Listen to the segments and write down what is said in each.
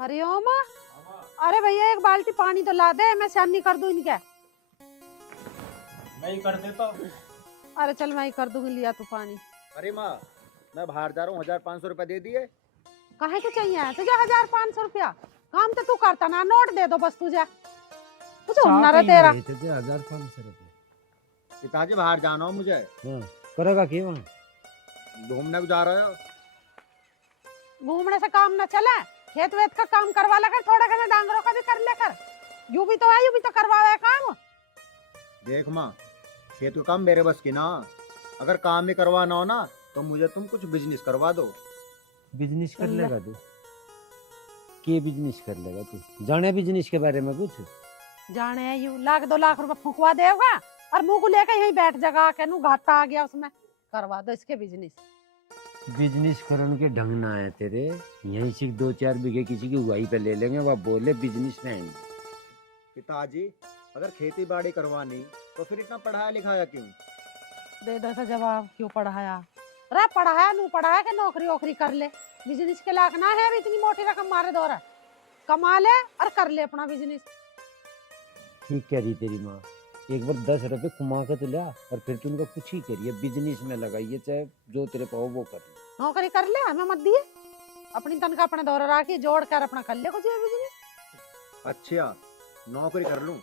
हरिओम। अरे भैया एक बाल्टी पानी तो ला दे, मैं शानी कर दूं इनके। मैं ही कर देता। अरे चल मैं ही कर दूंगी, लिया तू पानी। अरे माँ, मैं बाहर जा रहा हूँ, 1500 रुपए दे दिए। काहे के चाहिए तुझे 1500 रुपया? काम तो तू करता ना, नोट दे दो बस तुझे। कुछ हुनर है तेरा। 1500 रुपए पिताजी बाहर जाना हो मुझे। करेगा की वहाँ? घूमने को जा रहे हो? घूमने से काम न चले, खेत वेत का काम करवा लेकर, थोड़ा घना डांगरों का भी कर लेकर। यूं भी तो है, यूं भी तो करवावे काम। देख माँ, खेत का काम मेरे बस की ना। अगर काम ही करवाना हो ना तो मुझे तुम कुछ बिजनेस करवा दो। बिजनेस कर लेगा तू? के बिजनेस कर लेगा तू? जाने बिजनेस के बारे में कुछ? जाने है यूं 1-2 लाख रुपए फूकवा देगा और मुंह को लेकर यहीं बैठ जगह के, नू घाटा आ गया उसमें। करवा दो इसके बिजनेस। बिजनेस करने के ढंग ना है तेरे। यहीं से 2-4 बीघे किसी की उगाई पे ले लेंगे, वह बोले बिजनेस मैन। पिताजी, अगर खेती बाड़ी करवानी तो फिर इतना पढ़ाया लिखाया क्यों? दे दो सा जवाब, क्यों पढ़ाया? अरे पढ़ाया नू पढ़ाया के नौकरी वोकरी कर ले। बिजनेस के लायक ना है, अभी इतनी मोटी रकम मारे दो रहा। कमा ले और कर ले अपना बिजनेस। ठीक कह रही तेरी माँ। एक बार 10 रुपए कमा के तो ला और फिर तू उनका कुछ ही करिए, बिजनेस में लगाइए, चाहे जो तेरे पाओ वो कर ले। नौकरी कर ले, हमें मत दिए। अपनी तनख्वाह अपने दौरा रखी, जोड़ कर अपना कर ले कुछ बिजनेस। अच्छा, नौकरी कर लूं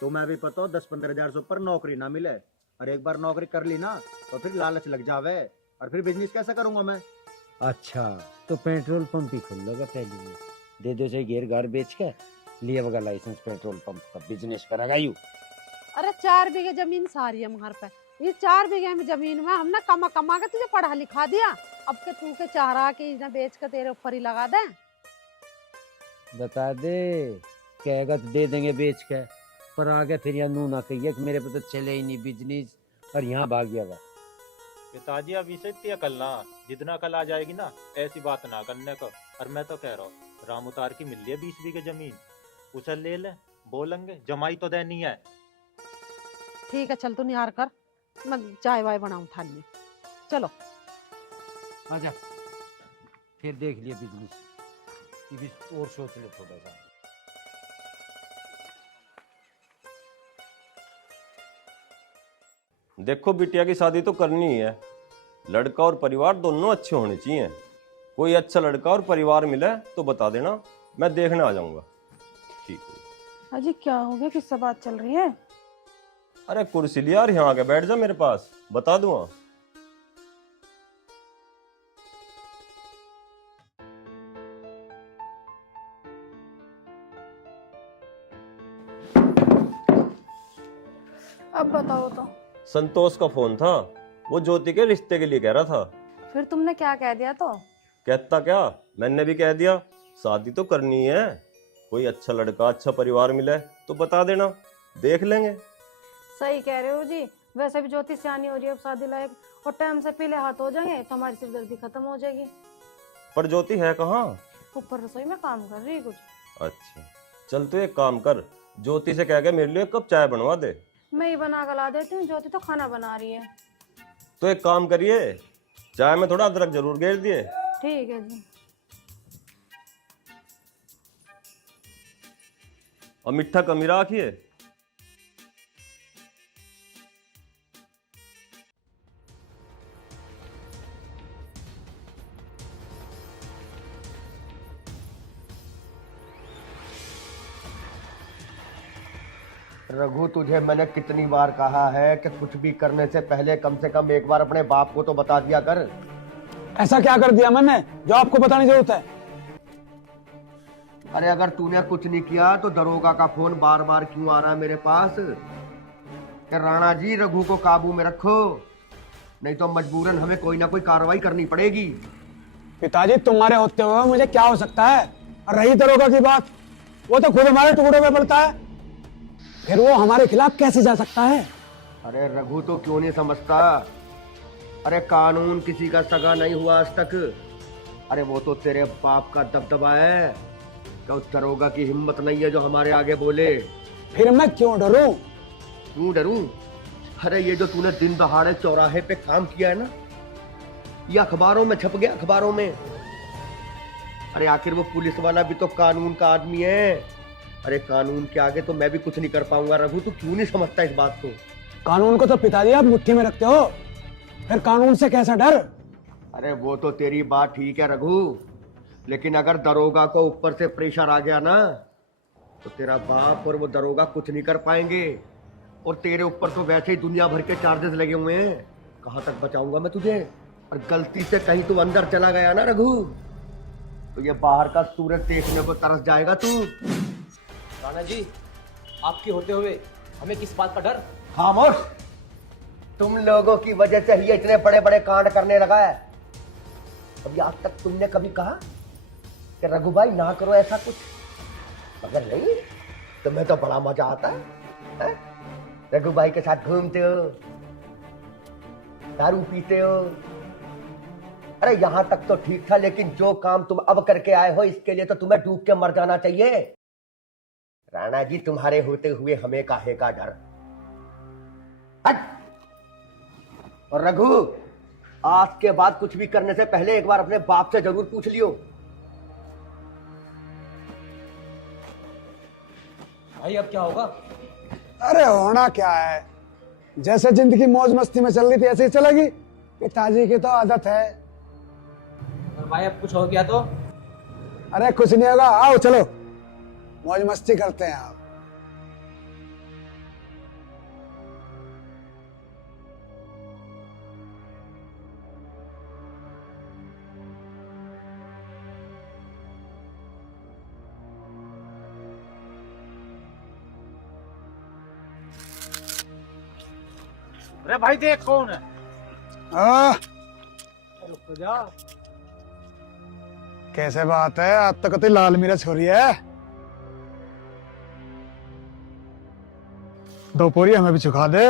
तो मैं भी पता 10-15 हजार से ऊपर नौकरी ना मिले। और एक बार नौकरी कर ली ना तो फिर लालच लग जावे, और फिर बिजनेस कैसे करूंगा मैं? अच्छा, तो पेट्रोल पंप ही खोल लेगा पहले में। दे दो से घेर घर बेच के लिए होगा लाइसेंस, पेट्रोल पंप का बिजनेस करेगा यू। अरे 4 बीघे जमीन सारी है हमारे पे। इस 4 बीघे में जमीन में हमने कमा कमा के तुझे पढ़ा लिखा दिया। अब के तू के चाह रहा कि इन्हें बेच के तेरे ऊपर ही लगा दे। बता दे, कहेगा तो दे देंगे बेच के, पर आगे फिर यहाँ नू ना कहिए कि मेरे पे तो चले ही नहीं बिजनेस और यहाँ भाग गया हुआ। पिताजी अब इसे इतनी अकल ना, जितना कल आ जाएगी ना ऐसी बात ना करने को। और मैं तो कह रहा हूँ राम उतार की मिल लिया 20 बीघे जमीन, उसे ले ले, बोलेंगे जमाई तो देनी है। ठीक है चल, तू निहार कर, मैं चाय वाय बनाऊं थाली। चलो आजा, फिर देख लिया बिजनेस, ये भी और सोच ले थोड़ा सा। देखो बिटिया की शादी तो करनी ही है, लड़का और परिवार दोनों अच्छे होने चाहिए। कोई अच्छा लड़का और परिवार मिले तो बता देना, मैं देखने आ जाऊंगा। ठीक है। अजी क्या हो गया, किससे बात चल रही है? अरे कुर्सी लिया और यहाँ आके बैठ जा मेरे पास, बता दूंगा। अब बताओ तो। संतोष का फोन था, वो ज्योति के रिश्ते के लिए कह रहा था। फिर तुमने क्या कह दिया? तो कहता क्या, मैंने भी कह दिया शादी तो करनी है, कोई अच्छा लड़का अच्छा परिवार मिले तो बता देना, देख लेंगे। सही कह रहे हो जी। वैसे भी ज्योति सियानी हो रही है अब शादी लायक, और टाइम से पीले हाथ हो जाएंगे तो हमारी सिरदर्दी खत्म हो जाएगी। पर ज्योति है कहाँ? ऊपर रसोई में काम कर रही है कुछ। अच्छा चल, तू एक काम कर, ज्योति से कह के मेरे लिए एक कप चाय बनवा दे। मैं ही बना कर ला देती हूँ, ज्योति तो खाना बना रही है। तो एक काम करिए, चाय में थोड़ा अदरक जरूर घेर दिए। ठीक है जी। और मिठा कमी रखिए। रघु, तुझे मैंने कितनी बार कहा है कि कुछ भी करने से पहले कम से कम एक बार अपने बाप को तो बता दिया कर। ऐसा क्या कर दिया मैंने जो आपको बताने की जरूरत है? अरे अगर तूने कुछ नहीं किया तो दरोगा का फोन बार बार क्यों आ रहा है मेरे पास कि राणा जी रघु को काबू में रखो, नहीं तो मजबूरन हमें कोई ना कोई कार्रवाई करनी पड़ेगी। पिताजी तुम्हारे होते हुए मुझे क्या हो सकता है? और रही दरोगा की बात, वो तो खुद हमारे टुकड़ों में पड़ता है, फिर वो हमारे खिलाफ कैसे जा सकता है? अरे रघु तो क्यों नहीं समझता, अरे कानून किसी का सगा नहीं हुआ आज तक। अरे वो तो तेरे बाप का दबदबा है, क्या उस दरोगा की हिम्मत नहीं है जो हमारे आगे बोले। फिर मैं क्यों डरूं? क्यों डरूं? अरे ये जो तूने दिन दहाड़े चौराहे पे काम किया है ना, ये अखबारों में छप गया, अखबारों में। अरे आखिर वो पुलिस वाला भी तो कानून का आदमी है। अरे कानून के आगे तो मैं भी कुछ नहीं कर पाऊंगा। रघु तू क्यों नहीं समझता इस बात को? कानून को तो पिताजी आप मुट्ठी में रखते हो, फिर कानून से कैसा डर? अरे वो तो तेरी बात ठीक है रघु, लेकिन अगर दरोगा को ऊपर से प्रेशर आ गया ना तो तेरा बाप और वो दरोगा कुछ नहीं कर पाएंगे। और तेरे ऊपर तो वैसे ही दुनिया भर के चार्जेस लगे हुए हैं। कहां तक बचाऊंगा मैं तुझे? और गलती से कहीं तू अंदर चला गया ना रघु तो ये बाहर का सूरज देखने को तरस जाएगा तू। राणा जी, आपके होते हुए हमें किस बात का डर? खामोश! तुम लोगों की वजह से ही ये इतने बड़े बड़े कांड करने लगा है। अभी आज तक तुमने कभी कहा कि रघु भाई ना करो ऐसा कुछ? मगर नहीं, तुम्हें तो बड़ा मजा आता है? रघु भाई के साथ घूमते हो, दारू पीते हो। अरे यहां तक तो ठीक था, लेकिन जो काम तुम अब करके आए हो इसके लिए तो तुम्हें डूब के मर जाना चाहिए। राणा जी, तुम्हारे होते हुए हमें काहे का डर? हट! और रघु, आज के बाद कुछ भी करने से पहले एक बार अपने बाप से जरूर पूछ लियो। भाई अब क्या होगा? अरे होना क्या है, जैसे जिंदगी मौज मस्ती में चल रही थी ऐसे ही चलेगी। पिताजी की तो आदत है। और भाई अब कुछ हो गया तो? अरे कुछ नहीं होगा, आओ चलो मौज मस्ती करते हैं। आप अरे भाई देख कौन है। रुक जा, कैसे बात है, आज तक तो लाल मिर्च हो रही है। दो पूरी हमें भी चुका दे,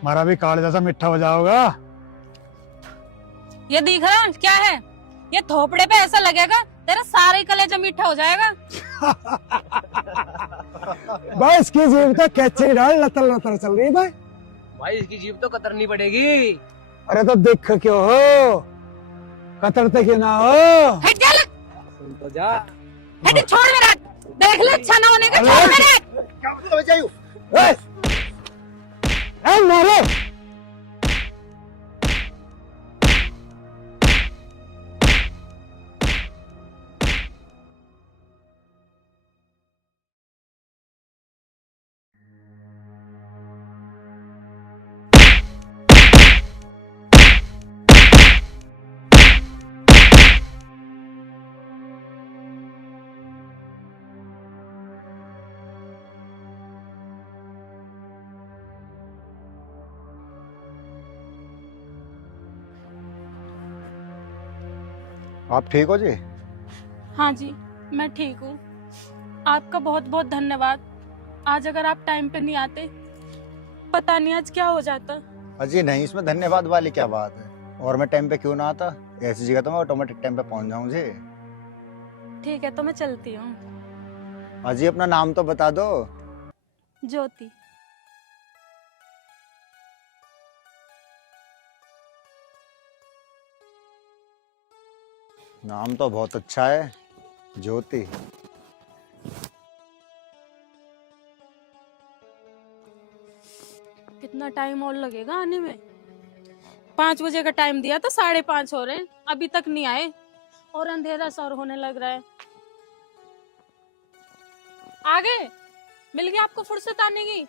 हमारा भी कार्ड जैसा मिठा हो जाओगा। ये दिख रहा है क्या है? ये थोपड़े पे ऐसा लगेगा तेरा सारा ही कलेजा मीठा हो जाएगा। भाई इसकी जीभ तो कैचे डाल लतर लतर चल रही है भाई। भाई इसकी जीभ तो कतरनी पड़ेगी। अरे तो देख क्यों हो, कतरते क्यों ना हो। हट जा, सुन तो जा। हट, छोड़ मेरा, देख ले अच्छा ना होने का, छोड़ मेरे। मारो। आप ठीक हो जी? हाँ जी, मैं ठीक हूँ। आपका बहुत बहुत धन्यवाद। आज अगर आप टाइम पे नहीं आते, पता नहीं आज क्या हो जाता। अजी नहीं, इसमें धन्यवाद वाली क्या बात है। और मैं टाइम पे क्यों ना आता, ऐसी जगह तो मैं ऑटोमेटिक टाइम पे पहुंच जाऊं जी। ठीक है, तो मैं चलती हूँ। अजी अपना नाम तो बता दो। ज्योति। नाम तो बहुत अच्छा है, ज्योति। कितना टाइम और लगेगा आने में? 5 बजे का टाइम दिया था, 5:30 हो रहे हैं, अभी तक नहीं आए और अंधेरा सा और होने लग रहा है। आगे मिल गया आपको फुर्सत आने की?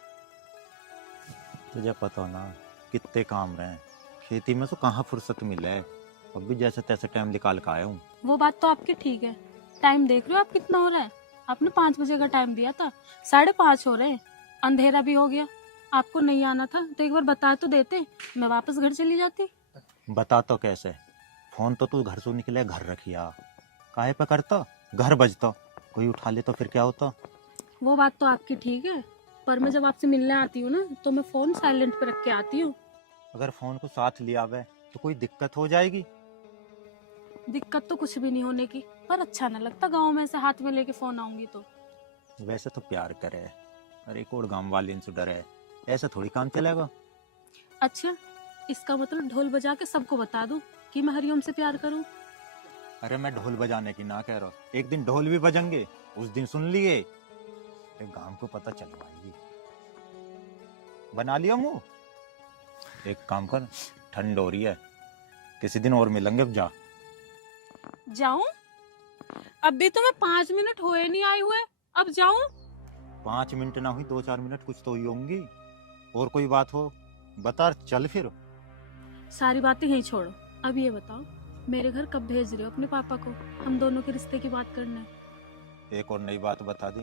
तुझे पता ना कितने काम रहे, खेती में तो कहाँ फुर्सत मिले है। अब भी जैसे तैसे टाइम निकाल कर आया हूँ। वो बात तो आपकी ठीक है। टाइम देख रहे हो आप कितना हो रहा है? आपने 5 बजे का टाइम दिया था, 5:30 हो रहे हैं, अंधेरा भी हो गया। आपको नहीं आना था तो एक बार बता तो देते, मैं वापस घर चली जाती। बता तो कैसे, फोन तो तू घर से निकले घर रखिया, काहे पे करता, घर बजता, कोई उठा ले तो फिर क्या होता। वो बात तो आपकी ठीक है, पर मैं जब आपसे मिलने आती हूँ ना तो मैं फोन साइलेंट पे रख के आती हूँ। अगर फोन को साथ लिया हुआ तो कोई दिक्कत हो जाएगी? दिक्कत तो कुछ भी नहीं होने की, पर अच्छा ना लगता गाँव में से हाथ में लेके फोन आऊंगी तो। वैसे तो प्यार करे, अरे एक और गाँव वाले से डरे, ऐसा थोड़ी काम चलेगा। अच्छा, इसका मतलब ढोल बजा के सबको बता दूं कि मैं हरिओम से प्यार करूं? अरे मैं ढोल बजाने की ना कह रहा हूँ, एक दिन ढोल भी बजेंगे, उस दिन सुन लिए एक गांव को पता चलवाएगी। बना लिया मुंह। एक काम कर, ठंड हो रही है, किसी दिन और मिलेंगे, अब जा। जाऊं? अभी तो मैं 5 मिनट हुए नहीं आई हुए, अब जाऊं? 5 मिनट ना हुई, 2-4 मिनट कुछ तो हुई होंगी। और कोई बात हो बता, चल फिर। सारी बातें यही छोड़ो, अब ये बताओ मेरे घर कब भेज रहे हो अपने पापा को? हम दोनों के रिश्ते की बात करना है। एक और नई बात बता दी,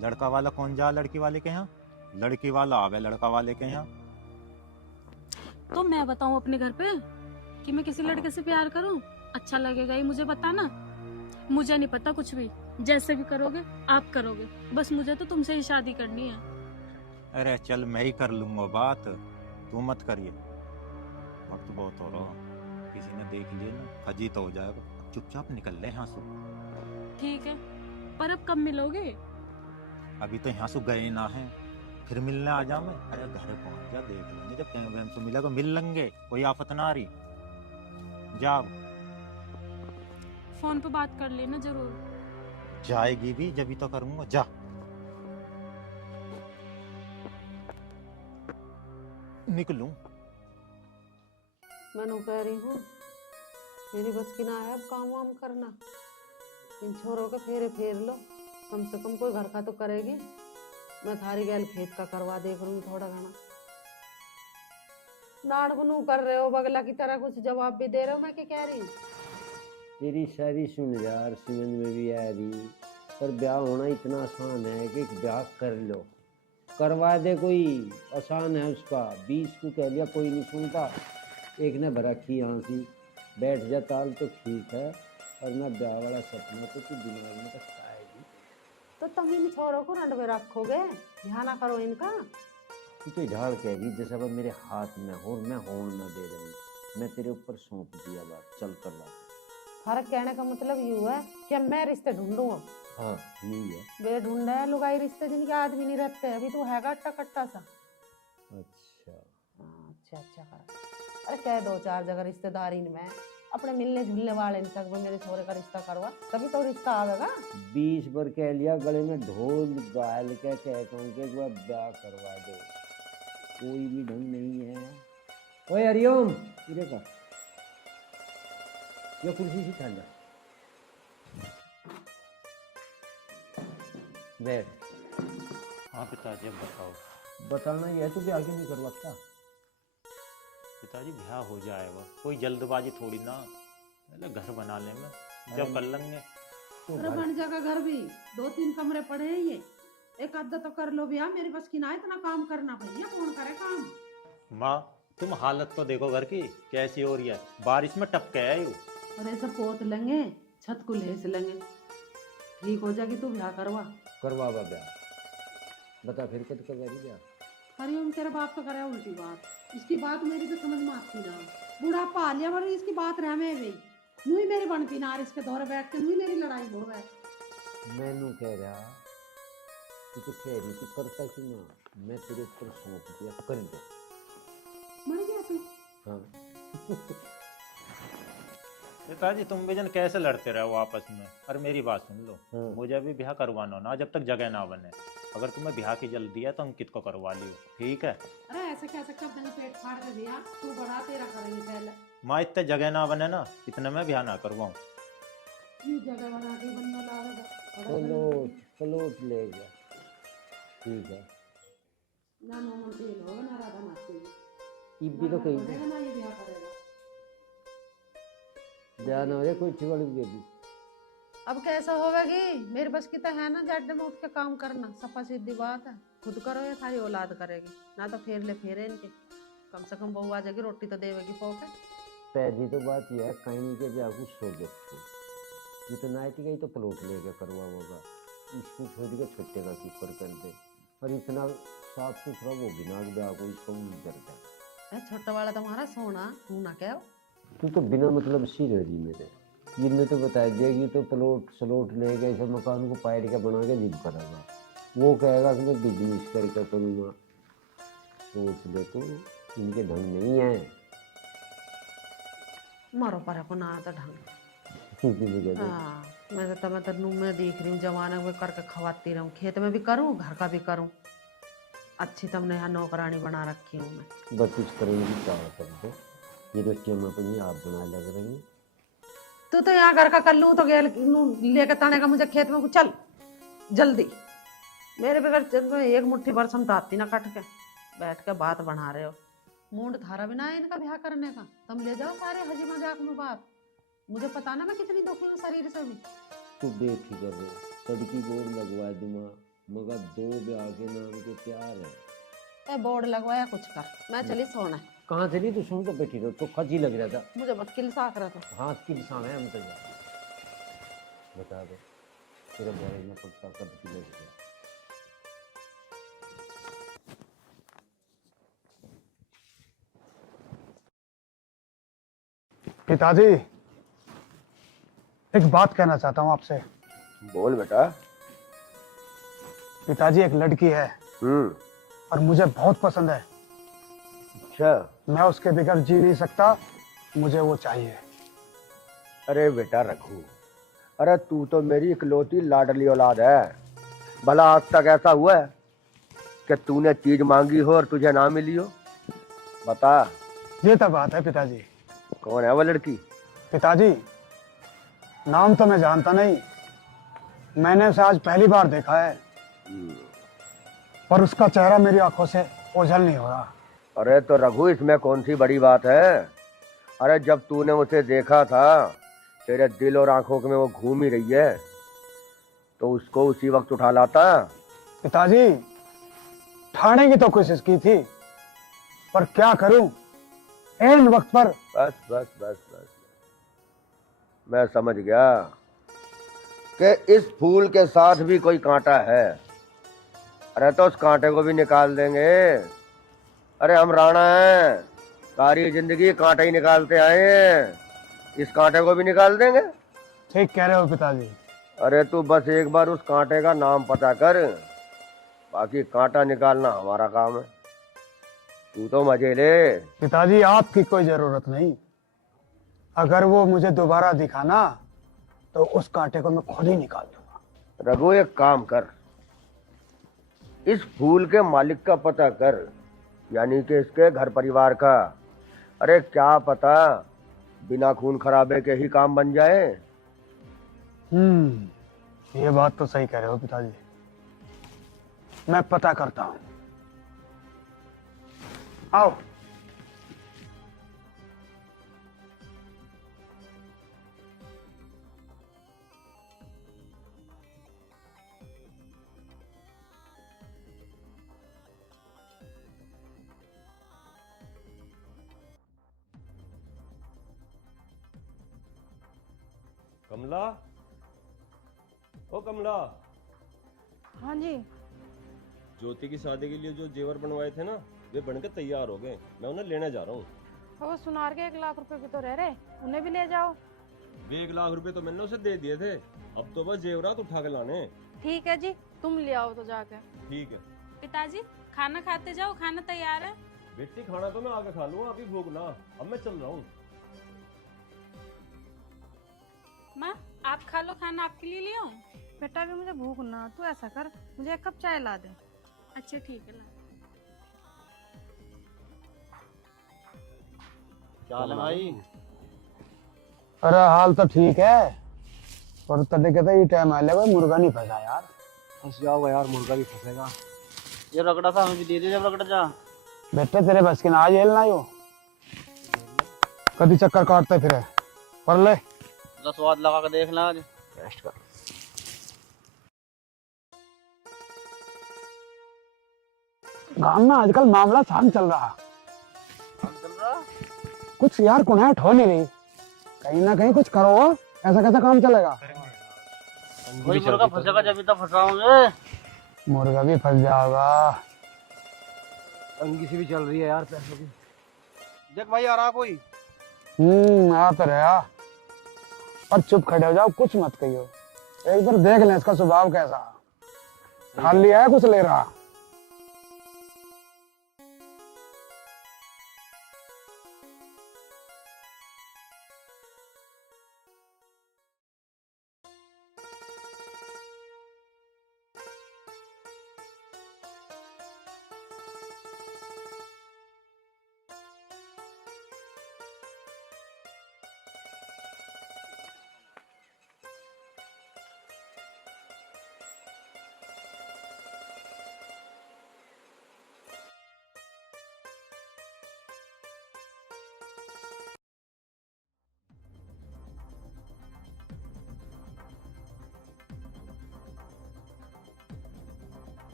लड़का वाला कौन जा लड़की वाले के यहाँ, लड़की वाला आवे लड़का वाले के यहाँ। तो मैं बताऊं अपने घर पे कि मैं किसी लड़के से प्यार करूं? अच्छा लगेगा ये मुझे बताना। मुझे नहीं पता कुछ भी, जैसे भी करोगे आप करोगे, बस मुझे तो तुमसे ही शादी करनी है। अरे चल, मैं ही कर लूंगा बात, तू मत करिए। वक्त बहुत हो रहा, किसी ने देख लिया ना फजी तो हो जाएगा। चुपचाप निकल ले यहाँ से। ठीक है, पर अब कब मिलोगे? अभी तो यहाँ से गए ना है, फिर मिलने आ जा मैं। अरे घर पहुँच जा, देख लेंगे, जब टाइम वैम से मिलेगा मिल लेंगे, कोई आफत ना आ रही। जा, फोन पे बात कर लेना जरूर। जाएगी भी जब ही तो करूंगा, जा। निकलूं? मैं कह रही हूँ मेरी बस की ना है अब काम वाम करना। इन छोरों के फेरे फेर लो, कम से कम कोई घर का तो करेगी। मैं थारी गैल खेत का करवा देख लूँ थोड़ा घना। नाड़ बनू कर रहे हो बगला की तरह, कुछ जवाब भी दे रहे हो मैं क्या कह रही हूँ? तेरी सारी सुन यार, समझ में भी आ रही, पर ब्याह होना इतना आसान है कि एक ब्याह कर लो, करवा दे, कोई आसान है उसका। 20 को कह लिया कोई नहीं सुनता, एक ने भरखी आंसी बैठ जा ताल तो ठीक है, और ना ब्याह वाला सपना तो तू दिमाग में तक आएगी। तो तुम इन छोरों को रंड में रखोगे, ध्यान ना करो इनका। तू तो झाड़ कहेगी जैसे अब मेरे हाथ में हो और मैं होड़ ना दे रही। मैं तेरे ऊपर सौंप दिया बात, चल कर ला। फर्क कहने का मतलब यूँ है कि मैं रिश्ते ढूंढूं। हाँ यही है। बे ढूंढा है लुगाई रिश्ते जिनके आदमी नहीं रहते, अभी तो हैगा अट्टा कट्टा सा। अच्छा अच्छा कर। अरे कह 2-4 जगह रिश्तेदारी में अपने मिलने जुलने वाले तक में मेरे छोरे का रिश्ता करवा, तभी तो रिश्ता आवेगा। 20 बार कह लिया, गले में ढोल गाल के कहता हूँ कि एक बार ब्याह करवा दो, कोई भी ढंग नहीं है। ओए हरिओम, इधर का ये कुर्सी से ठंडा बैठ। हाँ पिताजी, अब बताओ। बताना ही है तो ब्याह क्यों नहीं करवाता? पिताजी ब्याह हो जाएगा, कोई जल्दबाजी थोड़ी ना, पहले घर बना ले में, जब कर लेंगे। अरे बन जाएगा घर भी, 2-3 कमरे पड़े हैं ये, एक आधा तो कर लो भैया। मेरी बस की ना इतना काम करना भैया, कौन करे काम? माँ तुम हालत तो देखो घर की कैसी हो रही है, बारिश में टपके है यू। अरे सब पोत लेंगे, छत को लेस लेंगे, ठीक हो जाएगी। तू ब्याह करवा ब्याह, बता फिर कद करवा ब्याह? हरिओम तेरे बाप तो करे उल्टी बात, इसकी बात मेरी तो समझ में आती ना। बूढ़ा पा लिया बड़ी इसकी बात रह में गई, नूही मेरी बनती ना इसके दौरे बैठ के, नूही मेरी लड़ाई हो गए। मैनू कह रहा, तू तो कह रही थी करता क्यों ना, मैं तेरे ऊपर सौंप दिया, कर दे। मर गया तू? हाँ पिताजी तुम भी जन कैसे लड़ते रहो आपस में। और मेरी बात सुन लो, हाँ। मुझे भी ब्याह करवाना ना, जब तक जगह ना बने। अगर तुम्हें ब्याह की जल्दी है तो अंकित को करवा लियो, ठीक है? अरे ऐसे कैसे कर देंगे, पेट फाड़ के दिया तू, बड़ा तेरा करेंगे पहले। माँ इतने जगह ना बने ना, इतने में ब्याह ना करवाऊँ। ये जगह बना के बनना लागा प्लॉट ले गया, ठीक है। ना नोमन तेल होगा ना राधा माते, इब भी तो कहीं ना ये ब्याह करेगा। ध्यान हो रहा कोई ठिकाने नहीं देगी। अब कैसा होवेगी, मेरे बस की तो है ना जड्ड में उठ के काम करना, सफा सीधी बात है। खुद करो या थारी औलाद करेगी, ना तो फेर ले फेरे इनके, कम से कम बहू आ जाएगी, रोटी तो देवेगी पोके। पहली तो बात यह है कहीं के ब्याह को सो देखो, ये तो नाइटी गई तो प्लॉट लेके करवा होगा, इसको छोड़ के छुट्टे का कुकर कर दे, और इतना साफ सुथरा वो बिना ब्याह को इसको नहीं करता। छोटा वाला तुम्हारा सोना तू ना क्या, तू तो बिना मतलब सी रह रही मेरे, जिनने तो बता दिया कि तो प्लॉट स्लॉट ले गए, सब मकान को पाइट के बना के जिम करेगा, वो कहेगा कि मैं बिजनेस करके करूँगा। सोच ले तो इनके ढंग नहीं है। मारो पर को ना आता ढंग। हाँ, मैं तो नू में देख रही हूँ जमाना में करके खवाती रहूँ, खेत में भी करूँ घर का भी करूँ। अच्छी तुमने यहाँ नौकरानी बना रखी हूँ मैं। बस कुछ करेंगी क्या कर दो, ये रोटियां मैं अपनी आप बनाए लग रही हैं। तू तो यहाँ घर का कर लूँ तो लेके ताने का मुझे खेत में चल जल्दी। मेरे बगैर एक मुट्ठी बरसम तो आती ना कट के बैठ के बात बना रहे हो। मूड थारा भी ना है इनका ब्याह करने का, तुम ले जाओ सारे हंसी मजाक में बात। मुझे पता ना मैं कितनी दुखी हूँ शरीर से भी। तू बेफिक्र रहो, सड़की बोर्ड लगवाए दूंगा, मगर 2 ब्याह के नाम के प्यार है। बोर्ड लगवाया कुछ कर, मैं चली सोना। कहाँ चली तू? सुन तो बैठी रहो, तो खजी लग रहा था। मुझे मत किलसा कर था। हाँ किसान है, हम तो जा बता दो तेरे बारे में पक्का कब की लग गया। पिताजी, एक बात कहना चाहता हूँ आपसे। बोल बेटा। पिताजी, एक लड़की है और मुझे बहुत पसंद है। अच्छा। मैं उसके बगैर जी नहीं सकता, मुझे वो चाहिए। अरे बेटा रघु, अरे तू तो मेरी इकलौती लाडली औलाद है। भला आज तक ऐसा हुआ है कि तूने चीज मांगी हो और तुझे ना मिली हो? बता। ये तो बात है पिताजी। कौन है वो लड़की? पिताजी, नाम तो मैं जानता नहीं, मैंने उसे आज पहली बार देखा है, पर उसका चेहरा मेरी आंखों से ओझल नहीं हो रहा। अरे तो रघु, इसमें कौन सी बड़ी बात है? अरे जब तूने उसे देखा था, तेरे दिल और आंखों में वो घूम ही रही है, तो उसको उसी वक्त उठा लाता। पिताजी, ठाने की तो कोशिश की थी, पर क्या करूं, एन वक्त पर। बस बस बस बस, मैं समझ गया कि इस फूल के साथ भी कोई कांटा है। अरे तो उस कांटे को भी निकाल देंगे। अरे हम राणा हैं, सारी जिंदगी कांटे ही निकालते आए हैं, इस कांटे को भी निकाल देंगे। ठीक कह रहे हो पिताजी। अरे तू बस एक बार उस कांटे का नाम पता कर, बाकी कांटा निकालना हमारा काम है। तू तो मजे ले। पिताजी, आपकी कोई जरूरत नहीं, अगर वो मुझे दोबारा दिखाना तो उस कांटे को मैं खुद ही निकाल दूंगा। रघु, एक काम कर, इस फूल के मालिक का पता कर, यानी कि इसके घर परिवार का। अरे क्या पता बिना खून खराबे के ही काम बन जाए। ये बात तो सही कह रहे हो पिताजी, मैं पता करता हूं। आओ। कमला, ओ कमला। हाँ जी। ज्योति की शादी के लिए जो जेवर बनवाए थे ना, वे बनकर तैयार हो गए, मैं उन्हें लेने जा रहा हूँ। वो सुनार के 1 लाख रुपए भी तो रह रहे, उन्हें भी ले जाओ। वे 1 लाख रुपए तो मैंने उसे दे दिए थे, अब तो बस जेवरात उठा के लाने। ठीक है जी, तुम ले आओ तो जाके। ठीक है। पिताजी, खाना खाते जाओ, खाना तैयार है। बेटी, खाना तो मैं आगे खा लूंगा, अभी भूख ना, अब मैं चल रहा हूँ। माँ, आप खा लो, खाना आपके लिए ले आऊं? बेटा भी मुझे भूख ना, तू ऐसा कर, मुझे 1 कप चाय ला दे। अच्छा ठीक है, ला। क्या हाल है भाई? अरे हाल तो ठीक है, पर तब कहते ये टाइम आ लगा मुर्गा नहीं फंसा यार। फंस जाओगा यार, मुर्गा भी फंसेगा। जब रगड़ा था हमें भी दे दे, जब रगड़ा जा। बेटे तेरे बस की ना आज हेलना यो, कभी चक्कर काटते फिरे, पर ले स्वाद लगा के देख ला आज। टेस्ट कर। गांव में आजकल मामला शांत चल रहा, कुछ यार कुनाहट हो नहीं रही, कहीं ना कहीं कुछ करो, ऐसा कैसा काम चलेगा। कोई मुर्गा फंसेगा जब तो फंसाओगे। मुर्गा भी फंस जाएगा। अंगी सी भी चल रही है यार, पैसे की। देख भाई आ रहा कोई। आ तो रहा, पर चुप खड़े हो जाओ, कुछ मत कहियो, एक बार देख लें इसका स्वभाव कैसा। खाली है कुछ ले रहा।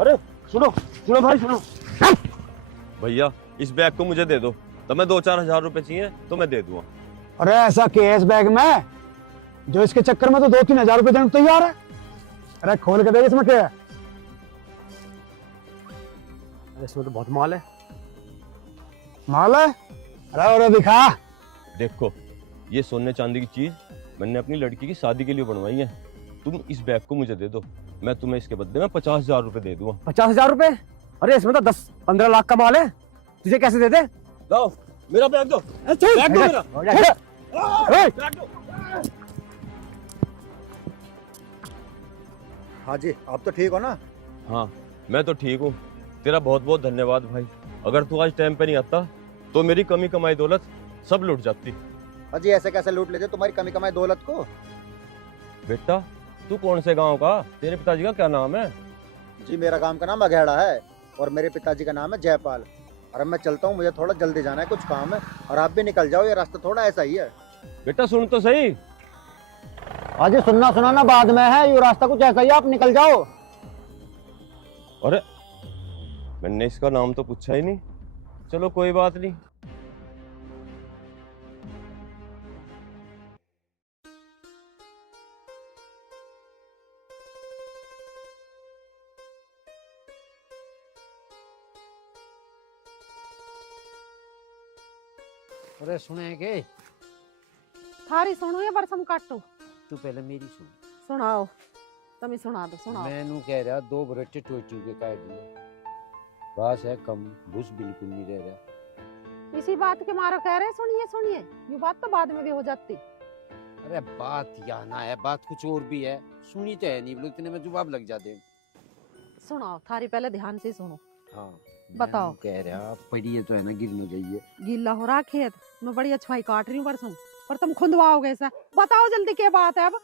अरे सुनो सुनो भाई सुनो। भैया इस बैग को मुझे दे दो, तो मैं 2-4 हजार रुपए चाहिए तो मैं दे दूंगा। अरे ऐसा केस बैग में जो इसके चक्कर में तो 2-3 हजार रुपए देने को तैयार है। अरे खोल के देख इसमें क्या है। इसमें तो बहुत माल है। माल है? अरे और दिखा। देखो ये सोने चांदी की चीज मैंने अपनी लड़की की शादी के लिए बनवाई है। तुम इस बैग को मुझे दे दो, मैं तुम्हें इसके बदले में 50,000 रुपए दे दूंगा। 50,000 रुपए? अरे इसमें तो 10-15 लाख का माल है, तुझे कैसे दे दे? दो मेरा बैग दो, बैग दो मेरा। बैग दो। हाँ जी, आप तो ठीक हो ना? हाँ मैं तो ठीक हूँ, तेरा बहुत बहुत धन्यवाद भाई। अगर तू आज टाइम पे नहीं आता तो मेरी कमी कमाई दौलत सब लूट जाती। अजी ऐसे कैसे लूट लेते तुम्हारी कमी कमाई दौलत को? बेटा तू कौन से गांव का, तेरे पिताजी का क्या नाम है? जी मेरा गांव का नाम अघेड़ा है और मेरे पिताजी का नाम है जयपाल। और अब मैं चलता हूँ, मुझे थोड़ा जल्दी जाना है, कुछ काम है। और आप भी निकल जाओ, ये रास्ता थोड़ा ऐसा ही है। बेटा सुन तो सही। अजी सुनना सुनाना बाद में है, ये रास्ता कुछ ऐसा ही है, आप निकल जाओ। अरे मैंने इसका नाम तो पूछा ही नहीं। चलो कोई बात नहीं। अरे सुने के थारी सुनो या बरसम काटो? तू पहले मेरी सुन। सुनाओ, तुम ही सुना दो, सुनाओ। मैनू कह रहा 2 बरटे टोटी के काट दिए, घास है कम, भूस बिल्कुल नहीं रह रहा। इसी बात के मारो कह रहे, सुनिए सुनिए, ये बात तो बाद में भी हो जाती। अरे बात यहाँ ना है, बात कुछ और भी है, सुनी तो है नहीं, बोलो इतने में जवाब लग जाते। सुनाओ, थारी पहले ध्यान से सुनो। हाँ बताओ। मैनू कह रहा पड़ी तो है ना, गिरने जाइए। गीला हो रहा खेत, मैं बड़ी अच्छाई काट रही हूँ बरसम, पर तुम खुंदवाओगे ऐसा। बताओ जल्दी क्या बात है अब।